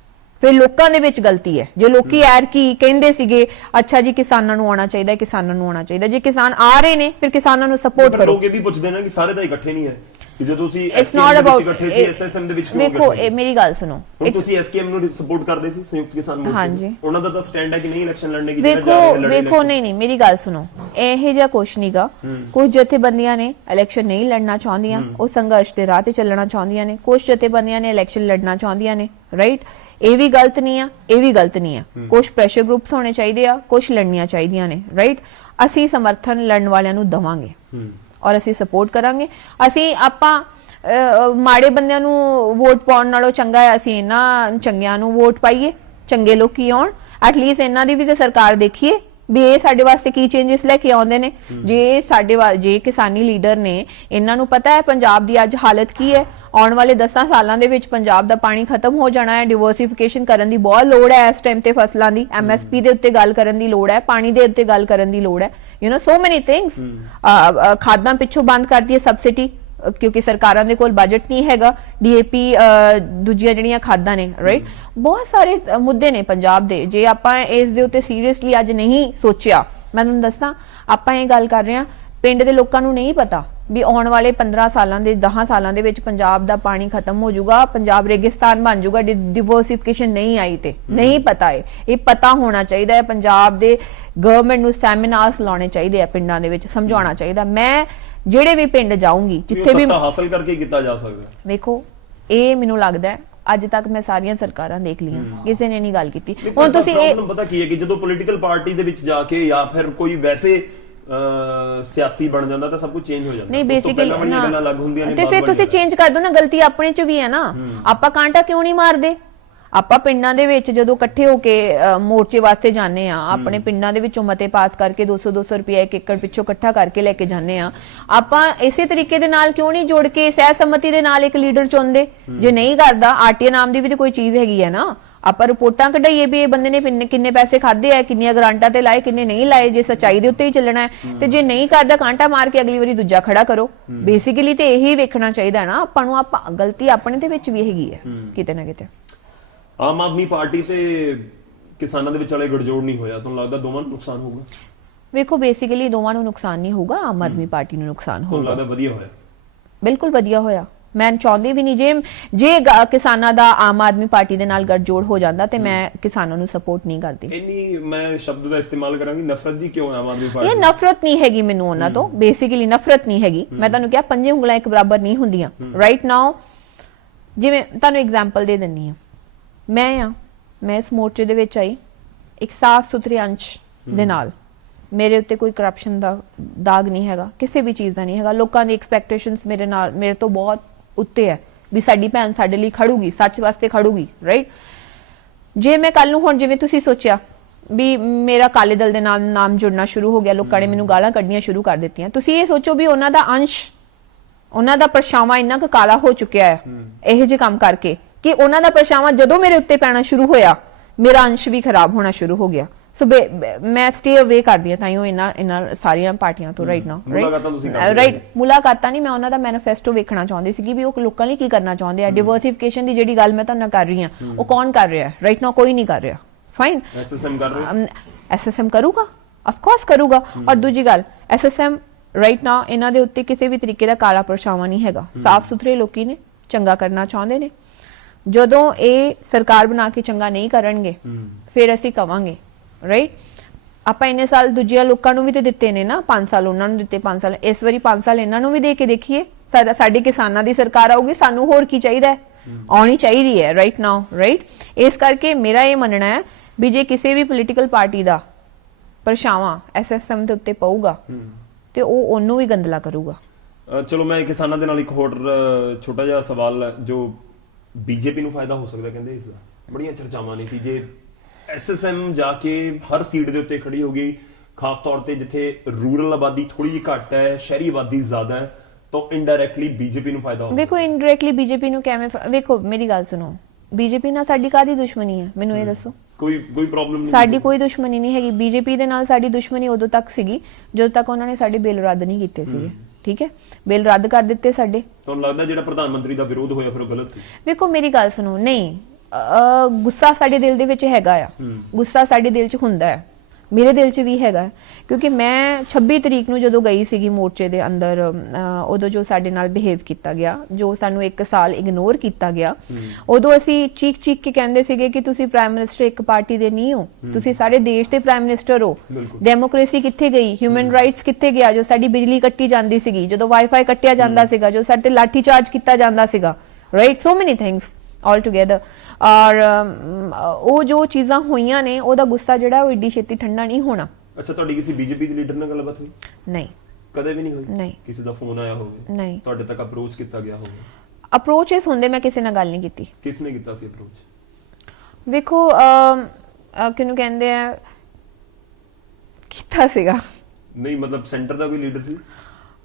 ਫਿਰ ਲੋਕਾਂ ਦੇ ਵਿੱਚ ਗਲਤੀ ਹੈ। ਜੇ ਲੋਕੀ ਐਰ ਕੀ ਕਹਿੰਦੇ ਸੀਗੇ, ਅੱਛਾ ਜੀ ਕਿਸਾਨਾਂ ਨੂੰ ਆਉਣਾ ਚਾਹੀਦਾ, ਕਿਸਾਨਾਂ ਨੂੰ ਆਉਣਾ ਚਾਹੀਦਾ, ਜੇ ਕਿਸਾਨ ਆ ਰਹੇ ਨੇ ਫਿਰ ਕਿਸਾਨਾਂ ਨੂੰ ਸਪੋਰਟ ਕਰੋ। ਲੋਕ ਇਹ ਵੀ ਪੁੱਛਦੇ ਨੇ ਕਿ ਸਾਰੇ ਤਾਂ ਇਕੱਠੇ ਨਹੀਂ ਹੈ, ਜੇ ਤੁਸੀਂ ਇਟਸ ਨਾਟ ਅਬਾਊਟ ਇਕੱਠੇ ਸੀ ਐਸਐਸਐਮ ਦੇ ਵਿੱਚ ਕਿਉਂ? ਦੇਖੋ, ਮੇਰੀ ਗੱਲ ਸੁਣੋ, ਤੁਸੀਂ ਐਸਕੇਐਮ ਨੂੰ ਸਪੋਰਟ ਕਰਦੇ ਸੀ, ਸੰਯੁਕਤ ਕਿਸਾਨ ਮੋਰਚਾ, ਹਾਂਜੀ, ਉਹਨਾਂ ਦਾ ਤਾਂ ਸਟੈਂਡ ਹੈ ਕਿ ਨਹੀਂ ਇਲੈਕਸ਼ਨ ਲੜਨੇ ਦੀ। ਵੇਖੋ ਨਹੀਂ, ਮੇਰੀ ਗੱਲ ਸੁਣੋ, ਇਹ ਜਿਹਾ ਕੁਛ ਨਹੀਂਗਾ। ਕੁਝ ਜਥੇਬੰਦੀਆਂ ਨੇ ਇਲੈਕਸ਼ਨ ਨਹੀਂ ਲੜਨਾ ਚਾਹੁੰਦੀਆਂ, ਉਹ ਸੰਘਰਸ਼ ਦੇ ਰਾਹ ਤੇ ਚੱਲਣਾ ਚਾਹੁੰਦੀਆਂ ਨੇ। ਕੁਝ ਜਥੇਬੰਦੀਆਂ ਨੇ ਇਲੈਕਸ਼ਨ ਲੜਨਾ ਚਾਹੁੰਦੀਆਂ ਨੇ, ਰਾਈਟ? ਇਹ ਵੀ ਗਲਤ ਨਹੀਂ ਆ, ਇਹ ਵੀ ਗਲਤ ਨਹੀਂ ਆ। ਕੁਝ ਪ੍ਰੈਸ਼ਰ ਗਰੁੱਪਸ ਹੋਣੇ ਚਾਹੀਦੇ ਆ, ਕੁਝ ਲੜਨੀਆਂ ਚਾਹੀਦੀਆਂ ਨੇ, ਰਾਈਟ? ਅਸੀਂ ਸਮਰਥਨ ਲੜਨ ਵਾਲਿਆਂ ਨੂੰ ਦਵਾਂਗੇ ਔਰ ਅਸੀਂ ਸਪੋਰਟ ਕਰਾਂਗੇ। ਆਪਾਂ ਮਾੜੇ ਬੰਦਿਆਂ ਨੂੰ ਵੋਟ ਪਾਉਣ ਨਾਲੋਂ ਚੰਗਾ ਹੈ ਅਸੀਂ ਇਹਨਾਂ ਚੰਗਿਆਂ ਨੂੰ ਵੋਟ ਪਾਈਏ, ਚੰਗੇ ਲੋਕੀ ਆਉਣ, ਐਟਲੀਸਟ ਇਹਨਾਂ ਦੀ ਵੀ ਤੇ ਸਰਕਾਰ ਦੇਖੀਏ ਵੀ ਇਹ ਸਾਡੇ ਵਾਸਤੇ ਕੀ ਚੇਂਜਸ ਲੈ ਕੇ ਆਉਂਦੇ ਨੇ। ਜੇ ਕਿਸਾਨੀ ਲੀਡਰ ਨੇ, ਇਹਨਾਂ ਨੂੰ ਪਤਾ ਹੈ ਪੰਜਾਬ ਦੀ ਅੱਜ ਹਾਲਤ ਕੀ ਹੈ, ਆਉਣ ਵਾਲੇ 10 ਸਾਲਾਂ ਦੇ ਵਿੱਚ ਪੰਜਾਬ ਦਾ ਪਾਣੀ ਖਤਮ ਹੋ ਜਾਣਾ ਹੈ। ਡਿਵਰਸਿਫਿਕੇਸ਼ਨ ਕਰਨ ਦੀ ਬਹੁਤ ਲੋੜ ਹੈ ਇਸ ਟਾਈਮ ਤੇ, ਫਸਲਾਂ ਦੀ ਐਮਐਸਪੀ ਦੇ ਉੱਤੇ ਗੱਲ ਕਰਨ ਦੀ ਲੋੜ ਹੈ, ਪਾਣੀ ਦੇ ਉੱਤੇ ਗੱਲ ਕਰਨ ਦੀ ਲੋੜ ਹੈ, ਸੋ ਮੈਨੀ ਥਿੰਗਸ। ਖਾਦਾਂ ਪਿੱਛੋਂ ਬੰਦ ਕਰਦੀ ਹੈ ਸਬਸਿਡੀ, ਕਿਉਂਕਿ ਸਰਕਾਰਾਂ ਦੇ ਕੋਲ ਬਜਟ ਨਹੀਂ ਹੈਗਾ। ਡੀਏਪੀ ਦੂਜੀਆਂ ਜਿਹੜੀਆਂ ਖਾਦਾਂ ਨੇ, ਰਾਈਟ, ਬਹੁਤ ਸਾਰੇ ਮੁੱਦੇ ਨੇ ਪੰਜਾਬ ਦੇ। ਜੇ ਆਪਾਂ ਇਸ ਦੇ ਉੱਤੇ ਸੀਰੀਅਸਲੀ ਅੱਜ ਨਹੀਂ ਸੋਚਿਆ, ਮੈਂ ਤੁਹਾਨੂੰ ਦੱਸਾਂ, ਆਪਾਂ ਇਹ ਗੱਲ ਕਰ ਰਹੇ ਹਾਂ, ਪਿੰਡ ਦੇ ਲੋਕਾਂ ਨੂੰ ਨਹੀਂ ਪਤਾ ਵੀ ਆਉਣ ਵਾਲੇ 15 ਸਾਲਾਂ ਦੇ 10 ਸਾਲਾਂ ਦੇ ਵਿੱਚ ਪੰਜਾਬ ਦਾ ਪਾਣੀ ਖਤਮ ਹੋ ਜਾਊਗਾ, ਪੰਜਾਬ ਰੇਗਿਸਤਾਨ ਬਣ ਜਾਊਗਾ, ਡਿਵਰਸਿਫਿਕੇਸ਼ਨ ਨਹੀਂ ਆਈ ਤੇ ਨਹੀਂ ਪਤਾ ਹੈ। ਇਹ ਪਤਾ ਹੋਣਾ ਚਾਹੀਦਾ ਹੈ। ਪੰਜਾਬ ਦੇ ਗਵਰਨਮੈਂਟ ਨੂੰ ਸੈਮੀਨਾਰਸ ਲਾਉਣੇ ਚਾਹੀਦੇ ਆ, ਪਿੰਡਾਂ ਦੇ ਵਿੱਚ ਸਮਝਾਉਣਾ ਚਾਹੀਦਾ। ਮੈਂ ਜਿਹੜੇ ਵੀ ਪਿੰਡ ਜਾਊਂਗੀ, ਜਿੱਥੇ ਵੀ ਹਾਸਲ ਕਰਕੇ ਕੀਤਾ ਜਾ ਸਕਦਾ, ਵੇਖੋ, ਇਹ ਮੈਨੂੰ ਲੱਗਦਾ ਹੈ ਅੱਜ ਤੱਕ ਮੈਂ ਸਾਰੀਆਂ ਸਰਕਾਰਾਂ ਦੇਖ ਲਈਆਂ, ਕਿਸੇ ਨੇ ਨਹੀਂ ਗੱਲ ਕੀਤੀ। ਹੁਣ ਤੁਸੀਂ ਇਹ ਪਤਾ ਕੀ ਹੈ ਕਿ ਜਦੋਂ ਪੋਲੀਟੀਕਲ ਪਾਰਟੀ ਦੇ ਵਿੱਚ ਜਾ ਕੇ ਜਾਂ ਫਿਰ ਕੋਈ ਵੈਸੇ ਸਿਆਸੀ ਬਣ ਜਾਂਦਾ ਤਾਂ ਸਭ ਕੁਝ ਚੇਂਜ ਹੋ ਜਾਂਦਾ। ਨਹੀਂ, ਬੇਸਿਕਲੀ ਗੱਲਾਂ ਲੱਗ ਹੁੰਦੀਆਂ ਨੇ, ਤੇ ਫਿਰ ਤੁਸੀਂ ਚੇਂਜ ਕਰ ਦੋ ਨਾ। ਗਲਤੀ ਆਪਣੇ ਚ ਵੀ ਹੈ ਨਾ। ਆਪਾਂ ਕਾਂਟਾ ਕਿਉਂ ਨਹੀਂ ਮਾਰਦੇ? ਆਪਾਂ ਪਿੰਡਾਂ ਦੇ ਵਿੱਚ ਜਦੋਂ ਇਕੱਠੇ ਹੋ ਕੇ ਮੋਰਚੇ ਵਾਸਤੇ ਜਾਂਦੇ ਆ, ਆਪਣੇ ਪਿੰਡਾਂ ਦੇ ਵਿੱਚੋਂ ਮਤੇ ਪਾਸ ਕਰਕੇ 200-200 ਰੁਪਏ ਇੱਕ ਏਕੜ ਪਿੱਛੋਂ ਇਕੱਠਾ ਕਰਕੇ ਲੈ ਕੇ ਜਾਂਦੇ ਆ। ਆਪਾਂ ਇਸੇ ਤਰੀਕੇ ਦੇ ਨਾਲ ਕਿਉਂ ਨਹੀਂ ਜੋੜ ਕੇ ਸਹਿ ਸੰਮਤੀ ਦੇ ਨਾਲ ਇੱਕ ਲੀਡਰ ਚੁਣਦੇ? ਜੇ ਨਹੀਂ ਕਰਦਾ, ਆਰਟੀਏ ਨਾਮ ਦੀ ਵੀ ਤੇ ਕੋਈ ਚੀਜ਼ ਹੈਗੀ ਹੈ ਨਾ। ਆਪਾਂ ਰਿਪੋਰਟਾਂ ਕਢਾਈਏ ਵੀ ਇਹ ਬੰਦੇ ਨੇ ਕਿੰਨੇ ਪੈਸੇ ਖਾਦੇ ਆ, ਕਿੰਨੀਆਂ ਗ੍ਰਾਂਟਾਂ ਤੇ ਲਾਏ, ਕਿੰਨੇ ਨਹੀਂ ਲਾਏ। ਜੇ ਸੱਚਾਈ ਦੇ ਉੱਤੇ ਹੀ ਚੱਲਣਾ ਹੈ ਤੇ ਜੇ ਨਹੀਂ ਕਰਦਾ, ਕਾਂਟਾ ਮਾਰ ਕੇ ਅਗਲੀ ਵਾਰੀ ਦੂਜਾ ਖੜਾ ਕਰੋ। ਬੇਸਿਕਲੀ ਤੇ ਇਹੀ ਵੇਖਣਾ ਚਾਹੀਦਾ ਨਾ ਆਪਾਂ ਨੂੰ। ਆਪਾਂ ਗਲਤੀ ਆਪਣੇ ਦੇ ਵਿੱਚ ਵੀ ਹੈਗੀ ਹੈ ਕਿਤੇ ਨਾ ਕਿਤੇ। ਆਮ ਆਦਮੀ ਪਾਰਟੀ ਤੇ ਕਿਸਾਨਾਂ ਦੇ ਵਿਚਾਲੇ ਗੜਜੋੜ ਨਹੀਂ ਹੋਇਆ, ਤੁਹਾਨੂੰ ਲੱਗਦਾ ਦੋਵਾਂ ਨੂੰ ਨੁਕਸਾਨ ਹੋਊਗਾ? ਵੇਖੋ, ਬੇਸਿਕਲੀ ਦੋਵਾਂ ਨੂੰ ਨੁਕਸਾਨ ਨਹੀਂ ਹੋਊਗਾ, ਆਮ ਆਦਮੀ ਪਾਰਟੀ ਨੂੰ ਨੁਕਸਾਨ ਹੋਊਗਾ। ਤੁਹਾਨੂੰ ਲੱਗਦਾ ਵਧੀਆ ਹੋਇਆ? ਬਿਲਕੁਲ ਵਧੀਆ ਹੋਇਆ। ਮੈਂ ਚਾਹੁੰਦੀ ਵੀ ਨਹੀਂ ਜੇ ਕਿਸਾਨਾਂ ਦਾ ਆਮ ਆਦਮੀ ਪਾਰਟੀ ਦੇ ਨਾਲ ਗੱਠਜੋੜ ਹੋ ਜਾਂਦਾ ਤੇ ਮੈਂ ਕਿਸਾਨਾਂ ਨੂੰ ਸਪੋਰਟ ਨਹੀਂ ਕਰਦੀ। ਇੰਨੀ ਮੈਂ ਸ਼ਬਦ ਦਾ ਇਸਤੇਮਾਲ ਕਰਾਂਗੀ, ਨਫ਼ਰਤ ਜੀ ਕਿਉਂ ਆਮ ਆਦਮੀ ਪਾਰਟੀ? ਇਹ ਨਫ਼ਰਤ ਨਹੀਂ ਹੈਗੀ ਮੈਨੂੰ ਉਹਨਾਂ ਤੋਂ, ਬੇਸਿਕਲੀ ਨਫ਼ਰਤ ਨਹੀਂ ਹੈਗੀ। ਮੈਂ ਤੁਹਾਨੂੰ ਕਿਹਾ ਪੰਜੇ ਉਂਗਲਾਂ ਇੱਕ ਬਰਾਬਰ ਨਹੀਂ ਹੁੰਦੀਆਂ। ਰਾਈਟ ਨਾਓ, ਜਿਵੇਂ ਤੁਹਾਨੂੰ ਐਗਜ਼ਾਮਪਲ ਦੇ ਦਿੰਨੀ ਆ, ਮੈਂ ਇਸ ਮੋਰਚੇ ਦੇ ਵਿੱਚ ਆਈ ਇੱਕ ਸਾਫ਼ ਸੁਥਰੇ ਅੰਸ਼ ਦੇ ਨਾਲ। ਮੇਰੇ ਉੱਤੇ ਕੋਈ ਕਰਪਸ਼ਨ ਦਾ ਦਾਗ ਨਹੀਂ ਹੈਗਾ, ਕਿਸੇ ਵੀ ਚੀਜ਼ ਦਾ ਨਹੀਂ ਹੈਗਾ। ਲੋਕਾਂ ਦੀ ਐਕਸਪੈਕਟੇਸ਼ਨਸ ਮੇਰੇ ਤੋਂ ਬਹੁਤ ਉੱਤੇ ਹੈ ਵੀ ਸਾਡੀ ਭੈਣ ਸਾਡੇ ਲਈ ਖੜੂਗੀ, ਸੱਚ ਵਾਸਤੇ ਖੜੂਗੀ, ਰਾਈਟ। ਜੇ ਮੈਂ ਕੱਲ ਨੂੰ, ਹੁਣ ਜਿਵੇਂ ਤੁਸੀਂ ਸੋਚਿਆ ਵੀ ਮੇਰਾ ਅਕਾਲੀ ਦਲ ਦੇ ਨਾਲ ਨਾਮ ਜੁੜਨਾ ਸ਼ੁਰੂ ਹੋ ਗਿਆ, ਲੋਕਾਂ ਨੇ ਮੈਨੂੰ ਗਾਲਾਂ ਕੱਢਣੀਆਂ ਸ਼ੁਰੂ ਕਰ ਦਿੱਤੀਆਂ। ਤੁਸੀਂ ਇਹ ਸੋਚੋ ਵੀ ਉਹਨਾਂ ਦਾ ਅੰਸ਼, ਉਹਨਾਂ ਦਾ ਪਰਛਾਵਾਂ ਇੰਨਾ ਕੁ ਕਾਲਾ ਹੋ ਚੁੱਕਿਆ ਹੈ ਇਹੋ ਜਿਹੇ ਕੰਮ ਕਰਕੇ ਕਿ ਉਹਨਾਂ ਦਾ ਪਰਛਾਵਾਂ ਜਦੋਂ ਮੇਰੇ ਉੱਤੇ ਪੈਣਾ ਸ਼ੁਰੂ ਹੋਇਆ, ਮੇਰਾ ਅੰਸ਼ ਵੀ ਖਰਾਬ ਹੋਣਾ ਸ਼ੁਰੂ ਹੋ ਗਿਆ। ਸੋ ਮੈਂ ਸਟੇ ਅਵੇ ਕਰਦੀ ਹਾਂ ਤਾਂ ਇਹਨਾਂ ਸਾਰੀਆਂ ਪਾਰਟੀਆਂ ਤੋਂ ਰਾਈਟ ਨਾਓ। ਰਾਈਟ, ਮੁਲਾਕਾਤਾਂ ਨਹੀਂ, ਮੈਂ ਉਹਨਾਂ ਦਾ ਮੈਨੀਫੈਸਟੋ ਵੇਖਣਾ ਚਾਹੁੰਦੀ ਸੀ ਕਿ ਉਹ ਲੋਕਾਂ ਲਈ ਕੀ ਕਰਨਾ ਚਾਹੁੰਦੇ ਆ। ਡਿਵਰਸਿਫਿਕੇਸ਼ਨ ਦੀ ਜਿਹੜੀ ਗੱਲ ਮੈਂ ਤੁਹਾਨੂੰ ਕਰ ਰਹੀ ਹਾਂ, ਉਹ ਕੌਣ ਕਰ ਰਿਹਾ? ਰਾਈਟ ਨਾਓ ਕੋਈ ਨਹੀਂ ਕਰ ਰਿਹਾ। ਫਾਈਨ, ਐਸਐਸਐਮ ਕਰ ਰਿਹਾ, ਐਸਐਸਐਮ ਕਰੂਗਾ, ਆਫ ਕੋਰਸ ਕਰੂਗਾ। ਔਰ ਦੂਜੀ ਗੱਲ, ਐਸਐਸਐਮ ਰਾਈਟ ਨਾਓ ਇਹਨਾਂ ਦੇ ਉੱਤੇ ਕਿਸੇ ਵੀ ਤਰੀਕੇ ਦਾ ਕਾਲਾ ਪਰਛਾਵਾਂ ਨਹੀਂ ਹੈਗਾ। ਸਾਫ਼ ਸੁਥਰੇ ਲੋਕੀ ਨੇ, ਚੰਗਾ ਕਰਨਾ ਚਾਹੁੰਦੇ ਨੇ। ਜਦੋਂ ਇਹ ਸਰਕਾਰ ਬਣਾ ਕੇ ਚੰਗਾ ਨਹੀਂ ਕਰਨਗੇ ਫਿਰ ਅਸੀਂ ਕਵਾਂਗੇ, ਰਾਈਟ। ਆਪਾਂ ਇੰਨੇ ਸਾਲ ਦੂਜਿਆਂ ਲੋਕਾਂ ਨੂੰ ਵੀ ਤੇ ਦਿੱਤੇ ਨੇ ਨਾ, 5 ਸਾਲ ਉਹਨਾਂ ਨੂੰ ਦਿੱਤੇ, 5 ਸਾਲ ਇਸ ਵਾਰੀ 5 ਸਾਲ ਇਹਨਾਂ ਨੂੰ ਵੀ ਦੇ ਕੇ ਦੇਖੀਏ। ਸਾਡੀ ਕਿਸਾਨਾਂ ਦੀ ਸਰਕਾਰ ਆਊਗੀ, ਸਾਨੂੰ ਹੋਰ ਕੀ ਚਾਹੀਦਾ ਹੈ? ਆਉਣੀ ਚਾਹੀਦੀ ਹੈ ਰਾਈਟ ਨਾਓ, ਰਾਈਟ। ਇਸ ਕਰਕੇ ਮੇਰਾ ਇਹ ਮੰਨਣਾ ਹੈ ਵੀ ਜੇ ਕਿਸੇ ਵੀ ਪੋਲੀਟੀਕਲ ਪਾਰਟੀ ਦਾ ਪਰਛਾਵਾਂ ਐਸਐਸਐਮ ਦੇ ਉੱਤੇ ਪਊਗਾ ਤੇ ਉਹ ਉਹਨੂੰ ਵੀ ਗੰਦਲਾ ਕਰੂਗਾ। ਚਲੋ, ਮੈਂ ਕਿਸਾਨਾਂ ਦੇ ਨਾਲ ਇੱਕ ਹੋਰ ਛੋਟਾ ਜਿਹਾ ਸਵਾਲ, ਜੋ ਬੀਜੇਪੀ ਨੂੰ ਫਾਇਦਾ ਹੋ ਸਕਦਾ ਕਹਿੰਦੇ, ਇਸ ਦਾ ਬੜੀਆਂ ਚਰਚਾਵਾਂ ਨੇ ਕਿ ਜੇ ਐਸਐਸਐਮ ਜਾ ਕੇ ਹਰ ਸੀਟ ਦੇ ਉੱਤੇ ਖੜੀ ਹੋ ਗਈ, ਖਾਸ ਤੌਰ ਤੇ ਜਿੱਥੇ ਰੂਰਲ ਆਬਾਦੀ ਥੋੜੀ ਜਿਹੀ ਘੱਟ ਹੈ, ਸ਼ਹਿਰੀ ਆਬਾਦੀ ਜ਼ਿਆਦਾ ਹੈ, ਤਾਂ ਇਨਡਾਇਰੈਕਟਲੀ ਬੀਜੇਪੀ ਨੂੰ ਫਾਇਦਾ ਹੋਊਗਾ। ਵੇਖੋ, ਇਨਡਾਇਰੈਕਟਲੀ ਬੀਜੇਪੀ ਨੂੰ ਕਿਵੇਂ? ਵੇਖੋ ਮੇਰੀ ਗੱਲ ਸੁਣੋ, ਬੀਜੇਪੀ ਨਾਲ ਸਾਡੀ ਕਾਹਦੀ ਦੁਸ਼ਮਣੀ ਹੈ? ਮੈਨੂੰ ਇਹ ਦੱਸੋ। ਕੋਈ ਪ੍ਰੋਬਲਮ ਨਹੀਂ, ਸਾਡੀ ਕੋਈ ਦੁਸ਼ਮਣੀ ਨਹੀਂ ਹੈਗੀ। ਬੀਜੇਪੀ ਦੇ ਨਾਲ ਸਾਡੀ ਦੁਸ਼ਮਣੀ ਉਦੋਂ ਤੱਕ ਸੀਗੀ ਜਦੋਂ ਤੱਕ ਉਹਨਾਂ ਨੇ ਸਾਡੇ ਬਿੱਲ ਰੱਦ ਨਹੀਂ ਕੀਤੇ ਸੀਗੇ, ਠੀਕ ਹੈ। ਬਿੱਲ ਰੱਦ ਕਰ ਦਿੱਤੇ ਸਾਡੇ। ਤੁਹਾਨੂੰ ਲੱਗਦਾ ਜਿਹੜਾ ਪ੍ਰਧਾਨ ਮੰਤਰੀ ਦਾ ਵਿਰੋਧ ਹੋਇਆ ਫਿਰ ਉਹ ਗਲਤ ਸੀ? ਵੇਖੋ ਮੇਰੀ ਗੱਲ ਸੁਣੋ, ਨਹੀਂ, ਗੁੱਸਾ ਸਾਡੇ ਦਿਲ ਦੇ ਵਿੱਚ ਹੈਗਾ ਆ, ਗੁੱਸਾ ਸਾਡੇ ਦਿਲ 'ਚ ਹੁੰਦਾ ਹੈ, ਮੇਰੇ ਦਿਲ 'ਚ ਵੀ ਹੈਗਾ। ਕਿਉਂਕਿ ਮੈਂ 26 ਤਰੀਕ ਨੂੰ ਜਦੋਂ ਗਈ ਸੀਗੀ ਮੋਰਚੇ ਦੇ ਅੰਦਰ, ਉਦੋਂ ਜੋ ਸਾਡੇ ਨਾਲ ਬਿਹੇਵ ਕੀਤਾ ਗਿਆ, ਜੋ ਸਾਨੂੰ 1 ਸਾਲ ਇਗਨੋਰ ਕੀਤਾ ਗਿਆ, ਉਦੋਂ ਅਸੀਂ ਚੀਕ ਕੇ ਕਹਿੰਦੇ ਸੀਗੇ ਕਿ ਤੁਸੀਂ ਪ੍ਰਾਈਮ ਮਿਨਿਸਟਰ ਇੱਕ ਪਾਰਟੀ ਦੇ ਨਹੀਂ ਹੋ, ਤੁਸੀਂ ਸਾਰੇ ਦੇਸ਼ ਦੇ ਪ੍ਰਾਈਮ ਮਿਨਿਸਟਰ ਹੋ। ਡੈਮੋਕ੍ਰੇਸੀ ਕਿੱਥੇ ਗਈ? ਹਿਊਮਨ ਰਾਈਟਸ ਕਿੱਥੇ ਗਿਆ? ਜੋ ਸਾਡੀ ਬਿਜਲੀ ਕੱਟੀ ਜਾਂਦੀ ਸੀਗੀ, ਜਦੋਂ ਵਾਈਫਾਈ ਕੱਟਿਆ ਜਾਂਦਾ ਸੀਗਾ, ਜੋ ਸਾਡੇ ਤੇ ਲਾਠੀ ਚਾਰਜ ਕੀਤਾ ਜਾਂਦਾ ਸੀਗਾ, ਰਾਈਟ, ਸੋ ਮੈਨੀ ਥਿੰਗਸ ਆਲ ਟੁਗੇਦਰ। ਔਰ ਉਹ ਜੋ ਚੀਜ਼ਾਂ ਹੋਈਆਂ ਨੇ, ਉਹਦਾ ਗੁੱਸਾ ਜਿਹੜਾ ਉਹ ਏਡੀ ਛੇਤੀ ਠੰਡਾ ਨਹੀਂ ਹੋਣਾ। ਅੱਛਾ, ਤੁਹਾਡੀ ਕਿਸੇ ਬੀਜੇਪੀ ਦੇ ਲੀਡਰ ਨਾਲ ਗੱਲਬਾਤ ਹੋਈ? ਨਹੀਂ, ਕਦੇ ਵੀ ਨਹੀਂ ਹੋਈ? ਨਹੀਂ। ਕਿਸੇ ਦਾ ਫੋਨ ਆਇਆ ਹੋਵੇ? ਨਹੀਂ। ਤੁਹਾਡੇ ਤੱਕ ਅਪਰੋਚ ਕੀਤਾ ਗਿਆ ਹੋਵੇ? ਅਪਰੋਚਸ ਹੁੰਦੇ, ਮੈਂ ਕਿਸੇ ਨਾਲ ਗੱਲ ਨਹੀਂ ਕੀਤੀ। ਕਿਸ ਨੇ ਕੀਤਾ ਸੀ ਅਪਰੋਚ? ਵੇਖੋ, ਕਿਹਨੂੰ ਕਹਿੰਦੇ ਆ, ਕੀਤਾ ਸੀਗਾ। ਨਹੀਂ, ਮਤਲਬ ਸੈਂਟਰ ਦਾ ਕੋਈ ਲੀਡਰ ਸੀ?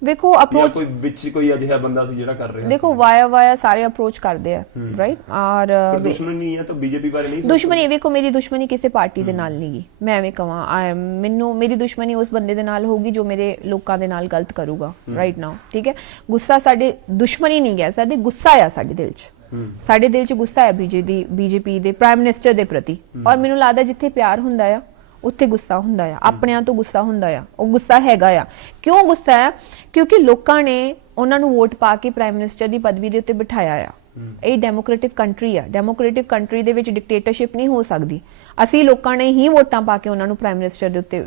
ਵੇਖੋ ਜਾਂ ਅਪਰੋਚ ਕੋਈ ਵਿੱਚ ਕੋਈ ਅਜਿਹਾ ਬੰਦਾ ਸੀ ਜਿਹੜਾ ਕਰ ਰਿਹਾ ਦੇਖੋ ਵਾਇਆ ਸਾਰੇ ਅਪਰੋਚ ਕਰਦੇ ਆ ਰਾਈਟ ਔਰ ਪਰ ਦੁਸ਼ਮਣ ਨਹੀਂ ਹੈ ਤਾਂ ਬੀਜੇਪੀ ਬਾਰੇ ਨਹੀਂ ਦੁਸ਼ਮਣੀ ਵੇਖੋ ਮੇਰੀ ਦੁਸ਼ਮਣੀ ਕਿਸੇ ਪਾਰਟੀ ਦੇ ਨਾਲ ਨਹੀਂ ਗੀ ਮੈਂ ਐਵੇਂ ਕਹਾਂ ਮੈਨੂੰ ਮੇਰੀ ਦੁਸ਼ਮਣੀ ਉਸ ਬੰਦੇ ਦੇ ਨਾਲ ਹੋਊਗੀ ਜੋ ਮੇਰੇ ਲੋਕਾਂ ਦੇ ਨਾਲ ਗਲਤ ਕਰੂਗਾ ਰਾਈਟ ਨਾਓ ਠੀਕ ਹੈ ਗੁੱਸਾ ਸਾਡੇ ਦੁਸ਼ਮਣੀ ਨਹੀਂ ਗਿਆ ਸਾਡੇ ਗੁੱਸਾ ਆ ਸਾਡੇ ਦਿਲ 'ਚ ਸਾਡੇ ਦਿਲ 'ਚ ਗੁੱਸਾ ਹੈ ਬੀਜੇਪੀ ਦੇ ਪ੍ਰਾਈਮ ਮਿਨਿਸਟਰ ਦੇ ਪ੍ਰਤੀ ਔਰ ਮੈਨੂੰ ਲੱਗਦਾ ਜਿੱਥੇ ਪਿਆਰ ਹੁੰਦਾ ਆ ਉੱਥੇ ਗੁੱਸਾ ਹੁੰਦਾ ਆ ਆਪਣਿਆਂ ਤੋਂ ਗੁੱਸਾ ਹੁੰਦਾ ਆ ਉਹ ਗੁੱਸਾ ਹੈਗਾ ਆ ਕਿਉਂ ਗੁੱਸਾ ਹੈ ਕਿਉਂਕਿ ਲੋਕਾਂ ਨੇ ਉਹਨਾਂ ਨੂੰ ਵੋਟ ਪਾ ਕੇ ਪ੍ਰਾਈਮ ਮਿਨਿਸਟਰ ਦੀ ਪਦਵੀ ਦੇ ਉੱਤੇ ਬਿਠਾਇਆ ਆ ਇਹ ਡੈਮੋਕ੍ਰੈਟਿਕ ਕੰਟਰੀ ਆ ਡੈਮੋਕ੍ਰੈਟਿਕ ਕੰਟਰੀ ਦੇ ਵਿੱਚ ਡਿਕਟੇਟਰਸ਼ਿਪ ਨਹੀਂ ਹੋ ਸਕਦੀ ਅਸੀਂ ਲੋਕਾਂ ਨੇ ਹੀ ਵੋਟਾਂ ਪਾ ਕੇ ਉਹਨਾਂ ਨੂੰ ਪ੍ਰਾਈਮ ਮਿਨਿਸਟਰ ਦੇ ਉੱਤੇ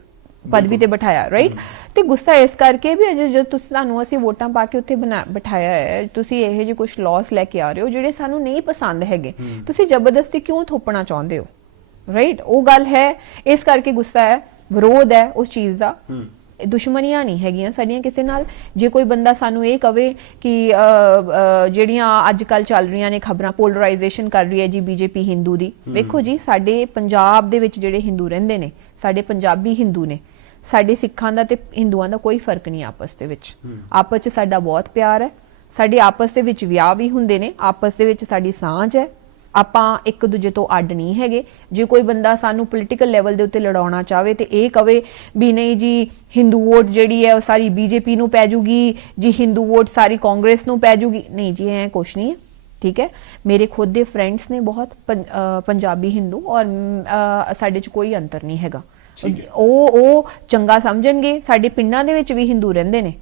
ਪਦਵੀ ਤੇ ਬਿਠਾਇਆ ਰਾਈਟ ਤੇ ਗੁੱਸਾ ਇਸ ਕਰਕੇ ਵੀ ਅਜੇ ਜਦ ਤੁਸੀਂ ਸਾਨੂੰ ਅਸੀਂ ਵੋਟਾਂ ਪਾ ਕੇ ਉੱਥੇ ਬਿਠਾਇਆ ਹੈ ਤੁਸੀਂ ਇਹੋ ਜਿਹੇ ਕੁਝ ਲਾਸ ਲੈ ਕੇ ਆ ਰਹੇ ਹੋ ਜਿਹੜੇ ਸਾਨੂੰ ਨਹੀਂ ਪਸੰਦ ਹੈਗੇ ਤੁਸੀਂ ਜ਼ਬਰਦਸਤੀ ਕਿਉਂ ਥੋਪਣਾ ਚਾਹੁੰਦੇ ਹੋ ਰਾਈਟ ਉਹ ਗੱਲ ਹੈ ਇਸ ਕਰਕੇ ਗੁੱਸਾ ਹੈ ਵਿਰੋਧ ਹੈ ਉਸ ਚੀਜ਼ ਦਾ ਦੁਸ਼ਮਣੀਆਂ ਨਹੀਂ ਹੈਗੀਆਂ ਸਾਡੀਆਂ ਕਿਸੇ ਨਾਲ ਜੇ ਕੋਈ ਬੰਦਾ ਸਾਨੂੰ ਇਹ ਕਵੇ ਕਿ ਜਿਹੜੀਆਂ ਅੱਜ ਕੱਲ ਚੱਲ ਰਹੀਆਂ ਨੇ ਖਬਰਾਂ ਪੋਲਰਾਈਜੇਸ਼ਨ ਕਰ ਰਹੀ ਹੈ ਜੀ ਬੀਜੇਪੀ ਹਿੰਦੂ ਦੀ ਵੇਖੋ ਜੀ ਸਾਡੇ ਪੰਜਾਬ ਦੇ ਵਿੱਚ ਜਿਹੜੇ ਹਿੰਦੂ ਰਹਿੰਦੇ ਨੇ ਸਾਡੇ ਪੰਜਾਬੀ ਹਿੰਦੂ ਨੇ ਸਾਡੇ ਸਿੱਖਾਂ ਦਾ ਤੇ ਹਿੰਦੂਆਂ ਦਾ ਕੋਈ ਫਰਕ ਨਹੀਂ ਆਪਸ ਦੇ ਵਿੱਚ ਆਪਸ 'ਚ ਸਾਡਾ ਬਹੁਤ ਪਿਆਰ ਹੈ ਸਾਡੇ ਆਪਸ ਦੇ ਵਿੱਚ ਵਿਆਹ ਵੀ ਹੁੰਦੇ ਨੇ ਆਪਸ ਦੇ ਵਿੱਚ ਸਾਡੀ ਸਾਂਝ ਹੈ ਆਪਾਂ ਇੱਕ ਦੂਜੇ ਤੋਂ ਅੱਡ ਨਹੀਂ ਹੈਗੇ ਜੇ ਕੋਈ ਬੰਦਾ ਸਾਨੂੰ ਪੋਲੀਟੀਕਲ ਲੈਵਲ ਦੇ ਉੱਤੇ ਲੜਾਉਣਾ ਚਾਹਵੇ ਤੇ ਇਹ ਕਵੇ ਵੀ ਨਹੀਂ ਜੀ ਹਿੰਦੂ ਵੋਟ ਜਿਹੜੀ ਹੈ ਉਹ ਸਾਰੀ ਬੀਜੇਪੀ ਨੂੰ ਪੈ ਜੂਗੀ ਜੀ ਹਿੰਦੂ ਵੋਟ ਸਾਰੀ ਕਾਂਗਰਸ ਨੂੰ ਪੈ ਜੂਗੀ ਨਹੀਂ ਜੀ ਐ ਕੁਛ ਨਹੀਂ ਹੈ ਠੀਕ ਹੈ ਮੇਰੇ ਖੁਦ ਦੇ ਫਰੈਂਡਸ ਨੇ ਬਹੁਤ ਪੰਜਾਬੀ ਹਿੰਦੂ ਔਰ ਸਾਡੇ 'ਚ ਕੋਈ ਅੰਤਰ ਨਹੀਂ ਹੈਗਾ ਉਹ ਚੰਗਾ ਸਮਝਣਗੇ ਸਾਡੇ ਪਿੰਡਾਂ ਦੇ ਵਿੱਚ ਵੀ ਹਿੰਦੂ ਰਹਿੰਦੇ ਨੇ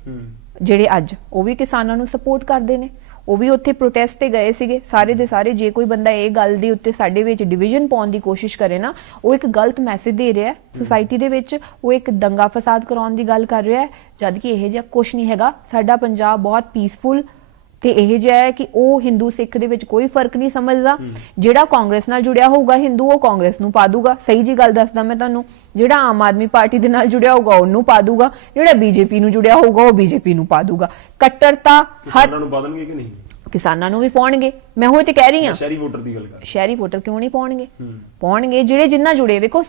ਜਿਹੜੇ ਅੱਜ ਉਹ ਵੀ ਕਿਸਾਨਾਂ ਨੂੰ ਸਪੋਰਟ ਕਰਦੇ ਨੇ ਉਹ ਵੀ ਉੱਥੇ ਪ੍ਰੋਟੈਸਟ ਤੇ ਗਏ ਸੀਗੇ ਸਾਰੇ ਦੇ ਸਾਰੇ ਜੇ ਕੋਈ ਬੰਦਾ ਇਹ ਗੱਲ ਦੇ ਉੱਤੇ ਸਾਡੇ ਵਿੱਚ ਡਿਵੀਜ਼ਨ ਪਾਉਣ ਦੀ ਕੋਸ਼ਿਸ਼ ਕਰੇ ਨਾ ਉਹ ਇੱਕ ਗਲਤ ਮੈਸੇਜ ਦੇ ਰਿਹਾ ਹੈ ਸੁਸਾਇਟੀ ਦੇ ਵਿੱਚ ਉਹ ਇੱਕ ਦੰਗਾ ਫਸਾਦ ਕਰਾਉਣ ਦੀ ਗੱਲ ਕਰ ਰਿਹਾ ਹੈ ਜਦ ਕਿ ਇਹ ਜਿਹਾ ਕੁਝ ਨਹੀਂ ਹੈਗਾ ਸਾਡਾ ਪੰਜਾਬ ਬਹੁਤ ਪੀਸਫੁਲ ਤੇ ਇਹ ਜਿਹਾ ਹੈ ਕਿ ਉਹ ਹਿੰਦੂ ਸਿੱਖ ਦੇ ਵਿੱਚ ਕੋਈ ਫਰਕ ਨਹੀਂ ਸਮਝਦਾ ਜਿਹੜਾ ਕਾਂਗਰਸ ਨਾਲ ਜੁੜਿਆ ਹੋਊਗਾ ਹਿੰਦੂ ਉਹ ਕਾਂਗਰਸ ਨੂੰ ਪਾ ਦੂਗਾ ਸਹੀ ਜੀ ਗੱਲ ਦੱਸਦਾ ਮੈਂ ਤੁਹਾਨੂੰ ਜਿਹੜਾ ਆਮ ਆਦਮੀ ਪਾਰਟੀ ਦੇ ਨਾਲ ਜੁੜਿਆ ਹੋਊਗਾ ਉਹਨੂੰ ਪਾ ਦੂਗਾ ਜਿਹੜਾ ਬੀਜੇਪੀ ਨੂੰ ਜੁੜਿਆ ਹੋਊਗਾ ਉਹ ਬੀਜੇਪੀ ਨੂੰ ਪਾ ਦੂਗਾ ਕੱਟੜਤਾ ਕਿਸਾਨਾਂ ਨੂੰ ਪਾ ਦੇਣਗੇ ਕਿ ਨਹੀਂ ਕਿਸਾਨਾਂ ਨੂੰ ਵੀ ਪਾਉਣਗੇ ਮੈਂ ਉਹ ਤੇ ਕਹਿ ਰਹੀ ਹਾਂ ਸ਼ਹਿਰੀ ਵੋਟਰ ਦੀ ਗੱਲ ਕਰ ਸ਼ਹਿਰੀ ਵੋਟਰ ਕਿਉਂ ਨਹੀਂ ਪਾਉਣਗੇ ਜਿਹੜੇ ਜਿੰਨਾ ਜੁੜੇ ਵੇਖੋ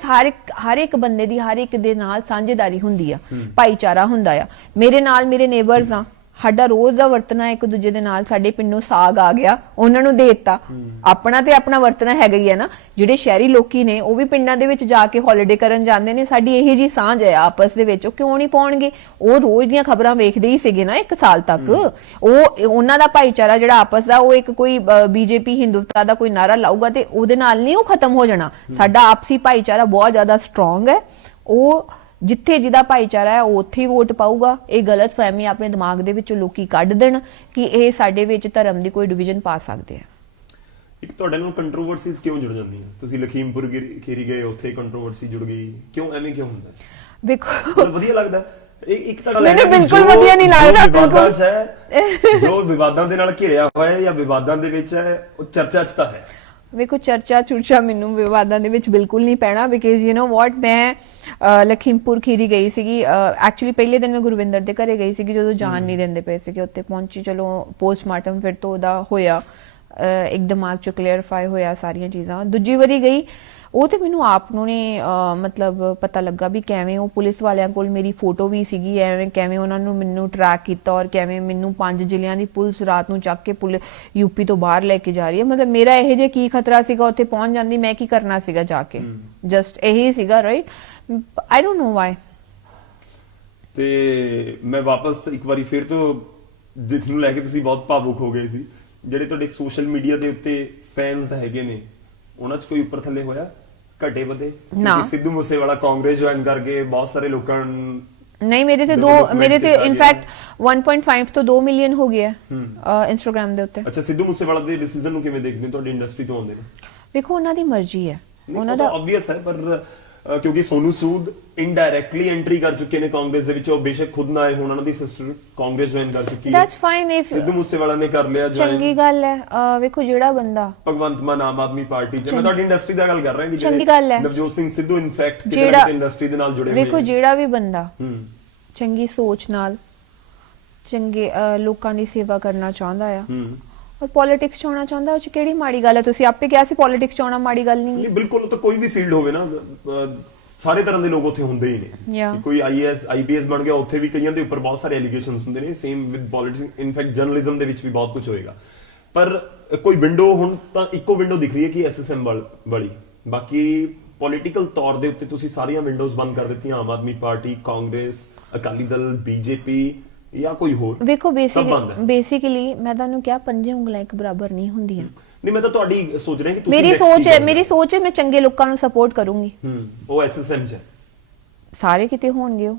ਹਰ ਇੱਕ ਬੰਦੇ ਦੀ ਹਰ ਇੱਕ ਦੇ ਨਾਲ ਸਾਂਝੇਦਾਰੀ ਹੁੰਦੀ ਆ ਭਾਈਚਾਰਾ ਹੁੰਦਾ ਆ ਮੇਰੇ ਨਾਲ ਮੇਰੇ ਨੇਬਰਸ ਆ ਸਾਡਾ ਰੋਜ਼ ਦਾ ਵਰਤਣਾ ਇੱਕ ਦੂਜੇ ਦੇ ਨਾਲ ਸਾਡੇ ਪਿੰਡੋਂ ਸਾਗ ਆ ਗਿਆ ਉਹਨਾਂ ਨੂੰ ਦੇ ਦਿੱਤਾ ਆਪਣਾ ਤੇ ਆਪਣਾ ਵਰਤਣਾ ਹੈਗਾ ਹੀ ਹੈ ਨਾ ਜਿਹੜੇ ਸ਼ਹਿਰੀ ਲੋਕੀ ਨੇ ਉਹ ਵੀ ਪਿੰਡਾਂ ਦੇ ਵਿੱਚ ਜਾ ਕੇ ਹੌਲੀਡੇ ਕਰਨ ਜਾਂਦੇ ਨੇ ਸਾਡੀ ਇਹੀ ਜੀ ਸਾਂਝ ਹੈ ਆਪਸ ਦੇ ਵਿੱਚ ਉਹ ਕਿਉਂ ਨਹੀਂ ਪਾਉਣਗੇ ਉਹ ਰੋਜ਼ ਦੀਆਂ ਖਬਰਾਂ ਵੇਖਦੇ ਹੀ ਸੀਗੇ ਨਾ 1 ਸਾਲ ਤੱਕ ਉਹ ਉਹਨਾਂ ਦਾ ਭਾਈਚਾਰਾ ਜਿਹੜਾ ਆਪਸ ਦਾ ਉਹ ਇੱਕ ਕੋਈ ਬੀਜੇਪੀ ਹਿੰਦੂਤਾ ਦਾ ਕੋਈ ਨਾਰਾ ਲਾਊਗਾ ਤੇ ਉਹਦੇ ਨਾਲ ਨਹੀਂ ਉਹ ਖਤਮ ਹੋ ਜਾਣਾ ਸਾਡਾ ਆਪਸੀ ਭਾਈਚਾਰਾ ਬਹੁਤ ਜ਼ਿਆਦਾ ਸਟਰੋਂਗ ਹੈ ਉਹ ਜਿੱਥੇ ਜਿਹਦਾ ਭਾਈਚਾਰਾ ਹੈ ਉਹ ਉੱਥੇ ਹੀ ਵੋਟ ਪਾਊਗਾ ਇਹ ਗਲਤ ਫਹਿਮੀ ਆਪਣੇ ਦਿਮਾਗ ਦੇ ਵਿੱਚੋਂ ਲੋਕੀ ਕੱਢ ਦੇਣ ਕਿ ਇਹ ਸਾਡੇ ਵਿੱਚ ਧਰਮ ਦੀ ਕੋਈ ਡਿਵੀਜ਼ਨ ਪਾ ਸਕਦੇ ਆ ਇੱਕ ਤੁਹਾਡੇ ਨਾਲ ਕੰਟਰੋਵਰਸੀਜ਼ ਕਿਉਂ ਜੁੜ ਜਾਂਦੀਆਂ ਤੁਸੀਂ ਲਖੀਮਪੁਰ ਖੀਰੀ ਗਏ ਉੱਥੇ ਕੰਟਰੋਵਰਸੀ ਜੁੜ ਗਈ ਕਿਉਂ ਐਵੇਂ ਕਿਉਂ ਹੁੰਦਾ ਵੇਖੋ ਵਧੀਆ ਲੱਗਦਾ ਇੱਕ ਤਾਂ ਮੈਨੂੰ ਬਿਲਕੁਲ ਵਧੀਆ ਨਹੀਂ ਲੱਗਦਾ ਬਿਲਕੁਲ ਜੋ ਵਿਵਾਦਾਂ ਦੇ ਨਾਲ ਘਿਰਿਆ ਹੋਇਆ ਹੈ ਜਾਂ ਵਿਵਾਦਾਂ ਦੇ ਵਿੱਚ ਹੈ ਉਹ ਚਰਚਾ 'ਚ ਤਾਂ ਹੈ ਵੇਖੋ ਚਰਚਾ ਮੈਨੂੰ ਵਿਵਾਦਾਂ ਦੇ ਵਿੱਚ ਬਿਲਕੁਲ ਨਹੀਂ ਪੈਣਾ ਬਿਕਾਜ਼ ਯੂ نو ਵਾਟ ਮੈਂ ਲਖੀਮਪੁਰ ਖੀਰੀ ਗਈ ਸੀਗੀ ਐਕਚੁਅਲੀ ਪਹਿਲੇ ਦਿਨ ਮੈਂ ਗੁਰਵਿੰਦਰ ਦੇ ਘਰੇ ਗਈ ਸੀਗੀ ਜਦੋਂ ਜਾਣ ਨਹੀਂ ਦਿੰਦੇ ਪਏ ਸੀਗੇ ਉੱਥੇ ਪਹੁੰਚੀ ਚਲੋ ਪੋਸਟਮਾਰਟਮ ਫਿਰ ਤੋਂ ਉਹਦਾ ਹੋਇਆ ਇੱਕ ਦਿਮਾਗ ਚ ਕਲੀਅਰਫਾਈ ਹੋਇਆ ਸਾਰੀਆਂ ਚੀਜ਼ਾਂ ਦੂਜੀ ਵਾਰੀ ਗਈ ਉਹ ਤੇ ਮੈਨੂੰ ਆਪ ਨੂੰ ਨੇ ਮਤਲਬ ਪਤਾ ਲੱਗਾ ਵੀ ਕਿਵੇਂ ਉਹ ਪੁਲਿਸ ਵਾਲਿਆਂ ਕੋਲ ਮੇਰੀ ਫੋਟੋ ਵੀ ਸੀਗੀ ਐਵੇਂ ਕਿਵੇਂ ਉਹਨਾਂ ਨੂੰ ਮੈਨੂੰ ਟਰੈਕ ਕੀਤਾ ਔਰ ਕਿਵੇਂ ਮੈਨੂੰ 5 ਜ਼ਿਲ੍ਹਿਆਂ ਦੀ ਪੁਲਿਸ ਰਾਤ ਨੂੰ ਚੱਕ ਕੇ ਯੂਪੀ ਤੋਂ ਬਾਹਰ ਲੈ ਕੇ ਜਾ ਰਹੀ ਹੈ ਮਤਲਬ ਮੇਰਾ ਇਹ ਜੇ ਕੀ ਖਤਰਾ ਸੀਗਾ ਉੱਥੇ ਪਹੁੰਚ ਜਾਂਦੀ ਮੈਂ ਕੀ ਕਰਨਾ ਸੀਗਾ ਜਾ ਕੇ ਜਸਟ ਇਹੀ ਸੀਗਾ right I don't know why ਤੇ ਮੈਂ ਵਾਪਸ ਇੱਕ ਵਾਰੀ ਫਿਰ ਤੋਂ ਜਿਸ ਨੂੰ ਲੈ ਕੇ ਤੁਸੀਂ ਬਹੁਤ ਭਾਵੁਕ ਹੋ ਗਏ ਸੀ ਜਿਹੜੇ ਤੁਹਾਡੇ ਸੋਸ਼ਲ ਮੀਡੀਆ ਦੇ ਉੱਤੇ ਫੈਨਸ ਹੈਗੇ ਨੇ ਉਹਨਾਂ 'ਚ ਕੋਈ ਉੱਪਰ ਥੱਲੇ ਹੋਇਆ ਘਟੇ ਵਧੇ ਕਿ ਸਿੱਧੂ ਮੂਸੇਵਾਲਾ ਕਾਂਗਰਸ ਜੁਆਇਨ ਕਰਕੇ ਬਹੁਤ ਸਾਰੇ ਲੋਕਾਂ ਨਹੀਂ ਮੇਰੇ ਤੇ ਇਨਫੈਕਟ 1.5 ਤੋਂ 2 ਮਿਲੀਅਨ ਹੋ ਗਿਆ ਇੰਸਟਾਗ੍ਰam ਦੇ ਉੱਤੇ ਅੱਛਾ ਸਿੱਧੂ ਮੂਸੇਵਾਲਾ ਦੇ ਡਿਸੀਜਨ ਨੂੰ ਕਿਵੇਂ ਦੇਖਦੇ ਹੋ ਤੁਹਾਡੀ ਇੰਡਸਟਰੀ ਤੋਂ ਆਉਂਦੇ ਨੇ ਵੇਖੋ ਉਹਨਾਂ ਦੀ ਮਰਜ਼ੀ ਹੈ ਉਹਨਾਂ ਦਾ ਆਬਵੀਅਸ ਹੈ ਪਰ ਕਿਉਂਕਿ ਸੋਨੂ ਸੂਦ ਇਨਡਾਇਰੈਕਟਲੀ ਐਂਟਰੀ ਕਰ ਚੁੱਕੇ ਨੇ ਕਾਂਗਰਸ ਦੇ ਵਿੱਚ ਉਹ ਬੇਸ਼ੱਕ ਖੁਦ ਨਾ ਆਏ ਹੋਣ ਉਹਨਾਂ ਦੀ ਸਿਸਟਰ ਕਾਂਗਰਸ ਜੁਆਇਨ ਕਰ ਚੁੱਕੀ ਹੈ that's fine if Sidhu Moosewala ਨੇ ਕਰ ਲਿਆ ਜੁਆਇਨ ਚੰਗੀ ਗੱਲ ਹੈ ਵੇਖੋ ਜਿਹੜਾ ਬੰਦਾ ਭਗਵੰਤ ਮਾਨ ਆਮ ਆਦਮੀ ਪਾਰਟੀ ਚ ਮੈਂ ਤੁਹਾਡੀ ਇੰਡਸਟਰੀ ਦਾ ਗੱਲ ਕਰ ਰਿਹਾ ਕਿ ਚੰਗੀ ਗੱਲ ਹੈ ਨਵਜੋਤ ਸਿੰਘ ਸਿੱਧੂ ਇਨਫੈਕਟ ਕਿਹੜਾ ਇੰਡਸਟਰੀ ਦੇ ਨਾਲ ਜੁੜੇ ਹੋਏ ਵੇਖੋ ਜਿਹੜਾ ਵੀ ਬੰਦਾ ਚੰਗੀ ਸੋਚ ਨਾਲ ਚੰਗੇ ਲੋਕਾਂ ਦੀ ਸੇਵਾ ਕਰਨਾ ਚਾਹੁੰਦਾ ਆ ਔਰ ਪੋਲਿਟਿਕਸ ਚ ਆਉਣਾ ਚਾਹੁੰਦਾ ਉਹ ਚ ਕਿਹੜੀ ਮਾੜੀ ਗੱਲ ਹੈ ਤੁਸੀਂ ਆਪੇ ਕਿਹਾ ਸੀ ਪੋਲਿਟਿਕਸ ਚ ਆਉਣਾ ਮਾੜੀ ਗੱਲ ਨਹੀਂ ਬਿਲਕੁਲ ਤਾਂ ਕੋਈ ਵੀ ਫੀਲਡ ਹੋਵੇ ਨਾ ਸਾਰੇ ਤਰ੍ਹਾਂ ਦੇ ਲੋਕ ਉੱਥੇ ਹੁੰਦੇ ਹੀ ਨੇ Yeah. ਕਿ ਕੋਈ ਆਈਏਐਸ ਆਈਪੀਐਸ ਬਣ ਗਿਆ ਉੱਥੇ ਵੀ ਕਈਆਂ ਦੇ ਉੱਪਰ ਬਹੁਤ ਸਾਰੇ ਐਲੀਗੇਸ਼ਨਸ ਹੁੰਦੇ ਨੇ same with politics in fact journalism ਦੇ ਵਿੱਚ ਵੀ ਬਹੁਤ ਕੁਝ ਹੋਏਗਾ ਪਰ ਕੋਈ ਵਿੰਡੋ ਹੁਣ ਤਾਂ ਇੱਕੋ ਵਿੰਡੋ ਦਿਖ ਰਹੀ ਹੈ ਕਿ ਐਸਐਸਐਮ ਵਾਲੀ ਬਾਕੀ ਪੋਲਿਟੀਕਲ ਤੌਰ ਦੇ ਉੱਤੇ ਤੁਸੀਂ ਸਾਰੀਆਂ ਵਿੰਡੋਜ਼ ਬੰਦ ਕਰ ਦਿੱਤੀਆਂ ਆਮ ਆਦਮੀ ਪਾਰਟੀ ਕਾਂਗਰਸ ਅਕਾਲੀ ਦਲ ਬੀਜੇਪੀ ਜਾਂ ਕੋਈ ਹੋਰ ਵੇਖੋ ਸਭ ਬੰਦ ਹੈ। ਬੇਸਿਕਲੀ ਮੈਂ ਤੁਹਾਨੂੰ ਕਿਹਾ ਪੰਜੇ ਉਂਗਲਾਂ ਇੱਕ ਬਰਾਬਰ ਨਹੀਂ ਹੁੰਦੀਆਂ ਨਹੀਂ ਮੈਂ ਤਾਂ ਤੁਹਾਡੀ ਸੋਚ ਰਿਹਾ ਕਿ ਤੁਸੀਂ ਮੇਰੀ ਸੋਚ ਹੈ ਮੈਂ ਚੰਗੇ ਲੋਕਾਂ ਨੂੰ ਸਪੋਰਟ ਕਰੂੰਗੀ ਉਹ ਐਸਐਸਐਮ ਚ ਹੈ ਸਾਰੇ ਕਿਤੇ ਹੋਣਗੇ ਉਹ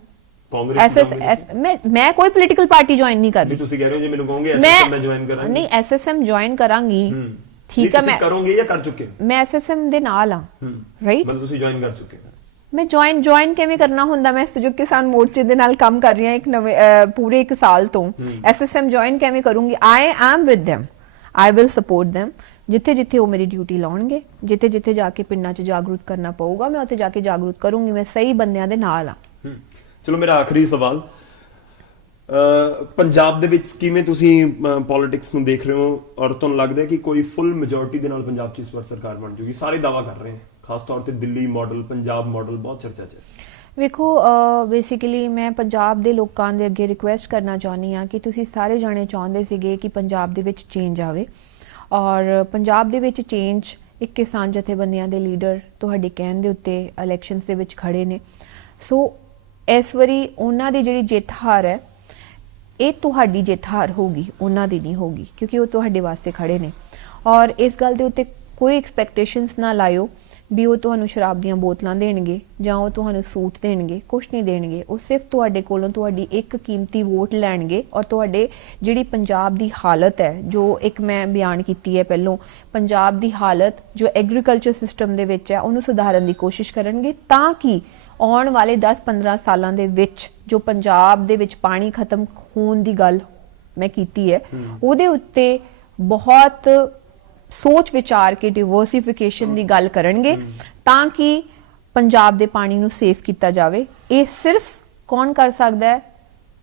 ਕਾਂਗਰਸ ਮੈਂ ਕੋਈ ਪੋਲੀਟੀਕਲ ਪਾਰਟੀ ਜੁਆਇਨ ਨਹੀਂ ਵੀ ਕਰਦੀ ਤੁਸੀਂ ਕਹਿ ਰਹੇ ਹੋ ਜੇ ਮੈਨੂੰ ਕਹੋਗੇ ਐਸਐਸਐਮ ਮੈਂ ਜੁਆਇਨ ਕਰਾਂਗੀ ਨਹੀਂ ਐਸਐਸਐਮ ਜੁਆਇਨ ਕਰਾਂਗੀ ਠੀਕ ਹੈ ਮੈਂ ਕਰੋਗੇ ਜਾਂ ਕਰ ਚੁੱਕੇ ਮੈਂ ਐਸਐਸਐਮ ਦੇ ਨਾਲ ਆ ਰਾਈਟ ਮਤਲਬ ਤੁਸੀਂ ਜੁਆਇਨ ਕਰ ਚੁੱਕੇ ਹੋ ਮੈਂ ਜੁਆਇਨ ਕਿਵੇਂ ਕਰਨਾ ਹੁੰਦਾ ਮੈਂ ਸੰਯੁਕਤ ਕਿਸਾਨ ਮੋਰਚੇ ਦੇ ਨਾਲ ਕੰਮ ਕਰ ਰਹੀ ਹਾਂ ਇੱਕ ਨਵੇਂ ਪੂਰੇ 1 ਸਾਲ ਤੋਂ ਐਸਐਸਐਮ ਜੁਆਇਨ ਕਿਵੇਂ ਕਰੂੰਗੀ I am with them I will support them ਜਿੱਥੇ ਜਿੱਥੇ ਉਹ ਮੇਰੀ ਡਿਊਟੀ ਲਾਉਣਗੇ ਜਿੱਥੇ ਜਿੱਥੇ ਜਾ ਕੇ ਪਿੰਡਾਂ 'ਚ ਜਾਗਰੂਕ ਕਰਨਾ ਪਊਗਾ ਮੈਂ ਉੱਥੇ ਜਾ ਕੇ ਜਾਗਰੂਕ ਕਰੂੰਗੀ ਮੈਂ ਸਹੀ ਬੰਦਿਆਂ ਦੇ ਨਾਲ ਆ ਚਲੋ ਮੇਰਾ ਆਖਰੀ ਸਵਾਲ ਪੰਜਾਬ ਦੇ ਵਿੱਚ ਕਿਵੇਂ ਤੁਸੀਂ ਪੋਲਿਟਿਕਸ ਨੂੰ ਦੇਖ ਰਹੇ ਹੋ ਔਰ ਤੁਹਾਨੂੰ ਲੱਗਦਾ ਹੈ ਕਿ ਕੋਈ ਫੁੱਲ ਮੈਜੋਰਿਟੀ ਦੇ ਨਾਲ ਪੰਜਾਬ 'ਚ ਇਸ ਵਾਰ ਸਰਕਾਰ ਬਣ ਜੂਗੀ ਸਾਰੇ ਦਾਅਵਾ ਕਰ ਰਹੇ ਹਨ ਖਾਸ ਤੌਰ ਤੇ ਦਿੱਲੀ ਮਾਡਲ ਪੰਜਾਬ ਮਾਡਲ ਬਹੁਤ ਚਰਚਾ 'ਚ ਹੈ ਵੇਖੋ ਬੇਸਿਕਲੀ ਮੈਂ ਪੰਜਾਬ ਦੇ ਲੋਕਾਂ ਦੇ ਅੱਗੇ ਰਿਕੁਐਸਟ ਕਰਨਾ ਚਾਹੁੰਦੀ ਆ ਕਿ ਤੁਸੀਂ ਸਾਰੇ ਜਾਣੇ ਚਾਹੁੰਦੇ ਸੀਗੇ ਕਿ ਪੰਜਾਬ ਦੇ ਵਿੱਚ ਚੇਂਜ ਆਵੇ ਔਰ ਪੰਜਾਬ ਦੇ ਵਿੱਚ ਚੇਂਜ ਇੱਕ ਕਿਸਾਨ ਜਥੇਬੰਦੀਆਂ ਦੇ ਲੀਡਰ ਤੁਹਾਡੇ ਕਹਿਣ ਦੇ ਉੱਤੇ ਇਲੈਕਸ਼ਨਸ ਦੇ ਵਿੱਚ ਖੜੇ ਨੇ ਸੋ ਇਸ ਵਾਰੀ ਉਹਨਾਂ ਦੀ ਜਿਹੜੀ ਜਿੱਤ ਹਾਰ ਹੈ ਇਹ ਤੁਹਾਡੀ ਜਿੱਤ ਹਾਰ ਹੋਊਗੀ ਉਹਨਾਂ ਦੀ ਨਹੀਂ ਹੋਊਗੀ ਕਿਉਂਕਿ ਉਹ ਤੁਹਾਡੇ ਵਾਸਤੇ ਖੜੇ ਨੇ ਔਰ ਇਸ ਗੱਲ ਦੇ ਉੱਤੇ ਕੋਈ ਐਕਸਪੈਕਟੇਸ਼ਨਸ ਨਾ ਲਾਇਓ ਵੀ ਉਹ ਤੁਹਾਨੂੰ ਸ਼ਰਾਬ ਦੀਆਂ ਬੋਤਲਾਂ ਦੇਣਗੇ ਜਾਂ ਉਹ ਤੁਹਾਨੂੰ ਸੂਟ ਦੇਣਗੇ ਕੁਝ ਨਹੀਂ ਦੇਣਗੇ ਉਹ ਸਿਰਫ ਤੁਹਾਡੇ ਕੋਲੋਂ ਤੁਹਾਡੀ ਇੱਕ ਕੀਮਤੀ ਵੋਟ ਲੈਣਗੇ ਔਰ ਤੁਹਾਡੇ ਜਿਹੜੀ ਪੰਜਾਬ ਦੀ ਹਾਲਤ ਹੈ ਜੋ ਇੱਕ ਮੈਂ ਬਿਆਨ ਕੀਤੀ ਹੈ ਪਹਿਲੋਂ ਪੰਜਾਬ ਦੀ ਹਾਲਤ ਜੋ ਐਗਰੀਕਲਚਰ ਸਿਸਟਮ ਦੇ ਵਿੱਚ ਹੈ ਉਹਨੂੰ ਸੁਧਾਰਨ ਦੀ ਕੋਸ਼ਿਸ਼ ਕਰਨਗੇ ਤਾਂ ਕਿ ਆਉਣ ਵਾਲੇ 10-15 ਸਾਲਾਂ ਦੇ ਵਿੱਚ ਜੋ ਪੰਜਾਬ ਦੇ ਵਿੱਚ ਪਾਣੀ ਖਤਮ ਹੋਣ ਦੀ ਗੱਲ ਮੈਂ ਕੀਤੀ ਹੈ ਉਹਦੇ ਉੱਤੇ ਬਹੁਤ ਸੋਚ ਵਿਚਾਰ ਕੇ ਡਿਵਰਸਿਫਿਕੇਸ਼ਨ ਦੀ ਗੱਲ ਕਰਨਗੇ ਤਾਂ ਕਿ ਪੰਜਾਬ ਦੇ ਪਾਣੀ ਨੂੰ ਸੇਫ ਕੀਤਾ ਜਾਵੇ ਇਹ ਸਿਰਫ ਕੌਣ ਕਰ ਸਕਦਾ ਹੈ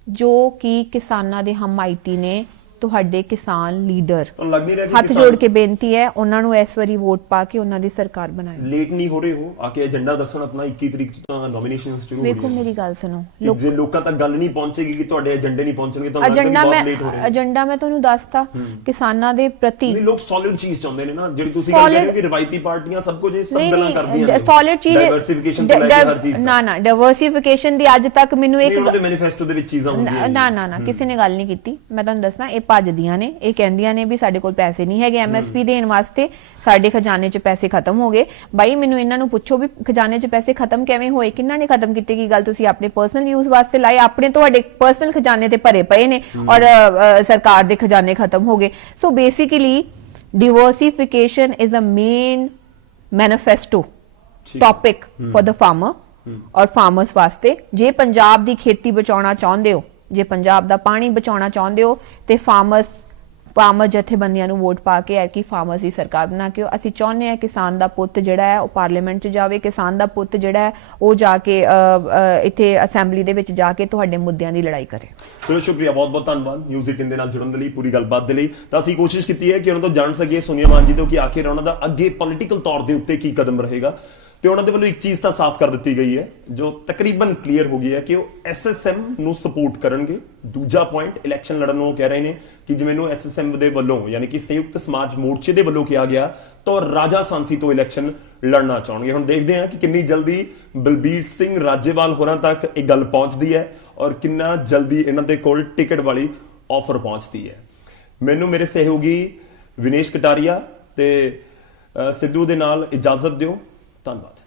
ਜੋ ਕਿ ਕਿਸਾਨਾਂ ਦੇ ਹਮਾਇਤੀ ਨੇ ਤੁਹਾਡੇ ਕਿਸਾਨ ਲੀਡਰ ਤੁਹਾਨੂੰ ਲੱਗ ਨਹੀਂ ਰਿਹਾ ਕਿ ਹੱਥ ਜੋੜ ਕੇ ਬੇਨਤੀ ਹੈ ਉਹਨਾਂ ਨੂੰ ਇਸ ਵਾਰੀ ਵੋਟ ਪਾ ਕੇ ਉਹਨਾਂ ਦੀ ਸਰਕਾਰ ਬਣਾਓ ਲੇਟ ਨਹੀਂ ਹੋ ਰਹੇ ਹੋ ਆ ਕੇ ਏਜੰਡਾ ਦੱਸਣ ਆਪਣਾ 21 ਤਰੀਕ ਤੋਂ ਤਾਂ ਨੋਮੀਨੇਸ਼ਨਸ ਸ਼ੁਰੂ ਹੋ ਗਈਆਂ ਵੇਖੋ ਮੇਰੀ ਗੱਲ ਸੁਣੋ ਜੇ ਲੋਕਾਂ ਤੱਕ ਗੱਲ ਨਹੀਂ ਪਹੁੰਚੇਗੀ ਕਿ ਤੁਹਾਡੇ ਏਜੰਡੇ ਨਹੀਂ ਪਹੁੰਚਣਗੇ ਤਾਂ ਬਹੁਤ ਲੇਟ ਹੋ ਰਹੇ ਏਜੰਡਾ ਮੈਂ ਤੁਹਾਨੂੰ ਦੱਸਤਾ ਕਿਸਾਨਾਂ ਦੇ ਪ੍ਰਤੀ ਨਹੀਂ ਲੋਕ ਸੋਲਿਡ ਚੀਜ਼ ਚਾਹੁੰਦੇ ਨੇ ਨਾ ਜਿਹੜੀ ਤੁਸੀਂ ਗੱਲ ਕਰ ਰਹੇ ਹੋ ਕਿ ਰਵਾਇਤੀ ਪਾਰਟੀਆਂ ਸਭ ਕੁਝ ਇਹ ਸਭ ਗੱਲਾਂ ਕਰਦੀਆਂ ਨੇ ਸੋਲਿਡ ਚੀਜ਼ ਡਾਈਵਰਸਿਫਿਕੇਸ਼ਨ ਤੋਂ ਲੈ ਕੇ ਹਰ ਚੀਜ਼ ਨਾ ਡਾਈਵਰਸਿਫਿਕੇਸ਼ਨ ਦੀ ਅੱਜ ਤੱਕ ਮੈਨੂੰ ਇੱਕ ਉਹਨਾਂ ਦੇ ਮੈਨੀਫੈਸਟੋ ਦੇ ਵਿੱਚ ਚੀਜ਼ਾਂ ਹੁੰਦੀਆਂ ਨਾ ਕਿਸੇ ਨੇ ਗੱਲ ਨਹੀਂ ਕੀਤੀ ਮੈਂ ਤੁਹਾਨੂੰ ਦੱਸਣਾ ਇਹ ਭੱਜਦੀਆਂ ਨੇ ਇਹ ਕਹਿੰਦੀਆਂ ਨੇ ਵੀ ਸਾਡੇ ਕੋਲ ਪੈਸੇ ਨਹੀਂ ਹੈਗੇ ਐਮਐਸਪੀ ਦੇਣ ਵਾਸਤੇ ਸਾਡੇ ਖਜ਼ਾਨੇ 'ਚ ਪੈਸੇ ਖਤਮ ਹੋ ਗਏ ਬਾਈ ਮੈਨੂੰ ਇਹਨਾਂ ਨੂੰ ਪੁੱਛੋ ਵੀ ਖਜ਼ਾਨੇ 'ਚ ਪੈਸੇ ਖਤਮ ਕਿਵੇਂ ਹੋਏ ਕਿੰਨਾਂ ਨੇ ਖਤਮ ਕੀਤੇ ਕੀ ਗੱਲ ਤੁਸੀਂ ਆਪਣੇ ਪਰਸਨਲ ਯੂਜ਼ ਵਾਸਤੇ ਲਾਏ ਆਪਣੇ ਤੁਹਾਡੇ ਪਰਸਨਲ ਖਜ਼ਾਨੇ ਤੇ ਭਰੇ ਪਏ ਨੇ ਔਰ ਸਰਕਾਰ ਦੇ ਖਜ਼ਾਨੇ ਖਤਮ ਹੋ ਗਏ so basically diversification is a main manifesto topic for the farmer ਔਰ farmers ਵਾਸਤੇ ਜੇ ਪੰਜਾਬ ਦੀ ਖੇਤੀ ਬਚਾਉਣਾ ਚਾਹੁੰਦੇ ਹੋ ਜੇ ਪੰਜਾਬ ਦਾ ਪਾਣੀ ਬਚਾਉਣਾ ਚਾਹੁੰਦੇ ਹੋ ਤੇ ਫਾਰਮਰ ਜਥੇਬੰਦੀਆਂ ਨੂੰ ਵੋਟ ਪਾ ਕੇ ਐਰਕੀ ਫਾਰਮਰਸ ਦੀ ਸਰਕਾਰ ਬਣਾ ਕੇ ਅਸੀਂ ਚਾਹੁੰਦੇ ਹਾਂ ਕਿਸਾਨ ਦਾ ਪੁੱਤ ਜਿਹੜਾ ਹੈ ਉਹ ਪਾਰਲੀਮੈਂਟ 'ਚ ਜਾਵੇ ਕਿਸਾਨ ਦਾ ਪੁੱਤ ਜਿਹੜਾ ਹੈ ਉਹ ਜਾ ਕੇ ਇੱਥੇ ਅਸੈਂਬਲੀ ਦੇ ਵਿੱਚ ਜਾ ਕੇ ਤੁਹਾਡੇ ਮੁੱਦਿਆਂ ਦੀ ਲੜਾਈ ਕਰੇ ਚਲੋ ਸ਼ੁਕਰੀਆ ਬਹੁਤ ਬਹੁਤ ਧੰਨਵਾਦ ਨਿਊਜ਼ 18 ਦੇ ਨਾਲ ਜੁੜਨ ਦੇ ਲਈ ਪੂਰੀ ਗੱਲਬਾਤ ਦੇ ਲਈ ਤਾਂ ਅਸੀਂ ਕੋਸ਼ਿਸ਼ ਕੀਤੀ ਹੈ ਕਿ ਉਹਨਾਂ ਤੋਂ ਜਾਣ ਸਕੀਏ ਸੋਨੀਆ ਮਾਨ ਜੀ ਤੋਂ ਕਿ ਆਖਿਰ ਉਹਨਾਂ ਦਾ ਅੱਗੇ ਪੋਲੀਟੀਕਲ ਤੌਰ ਦੇ ਉੱਤੇ ਕੀ ਕਦਮ ਰਹੇਗਾ ਤੇ ਉਹਨਾਂ ਦੇ ਵੱਲੋਂ ਇੱਕ ਚੀਜ਼ ਤਾਂ ਸਾਫ਼ ਕਰ ਦਿੱਤੀ ਗਈ ਹੈ ਜੋ ਤਕਰੀਬਨ ਕਲੀਅਰ ਹੋ ਗਈ ਹੈ ਕਿ ਉਹ ਐਸਐਸਐਮ ਨੂੰ ਸਪੋਰਟ ਕਰਨਗੇ ਦੂਜਾ ਪੁਆਇੰਟ ਇਲੈਕਸ਼ਨ ਲੜਨ ਨੂੰ ਕਹਿ ਰਹੇ ਨੇ ਕਿ ਜਿਵੇਂ ਨੂੰ ਐਸਐਸਐਮ ਦੇ ਵੱਲੋਂ ਯਾਨੀ ਕਿ ਸੰਯੁਕਤ ਸਮਾਜ ਮੋਰਚੇ ਦੇ ਵੱਲੋਂ ਕਿਹਾ ਗਿਆ ਤਾਂ ਰਾਜਾ ਸਾਂਸੀ ਤੋਂ ਇਲੈਕਸ਼ਨ ਲੜਨਾ ਚਾਹਣਗੇ ਹੁਣ ਦੇਖਦੇ ਹਾਂ ਕਿ ਕਿੰਨੀ ਜਲਦੀ ਬਲਬੀਰ ਸਿੰਘ ਰਾਜੇਵਾਲ ਹੋਰਾਂ ਤੱਕ ਇਹ ਗੱਲ ਪਹੁੰਚਦੀ ਹੈ ਔਰ ਕਿੰਨਾ ਜਲਦੀ ਇਹਨਾਂ ਦੇ ਕੋਲ ਟਿਕਟ ਵਾਲੀ ਆਫਰ ਪਹੁੰਚਦੀ ਹੈ ਮੈਨੂੰ ਮੇਰੇ ਸਹਿਯੋਗੀ ਵਿਨੇਸ਼ ਕਟਾਰੀਆ ਤੇ ਸਿੱਧੂ ਦੇ ਨਾਲ ਇਜਾਜ਼ਤ ਦਿਓ ਧੰਨਵਾਦ।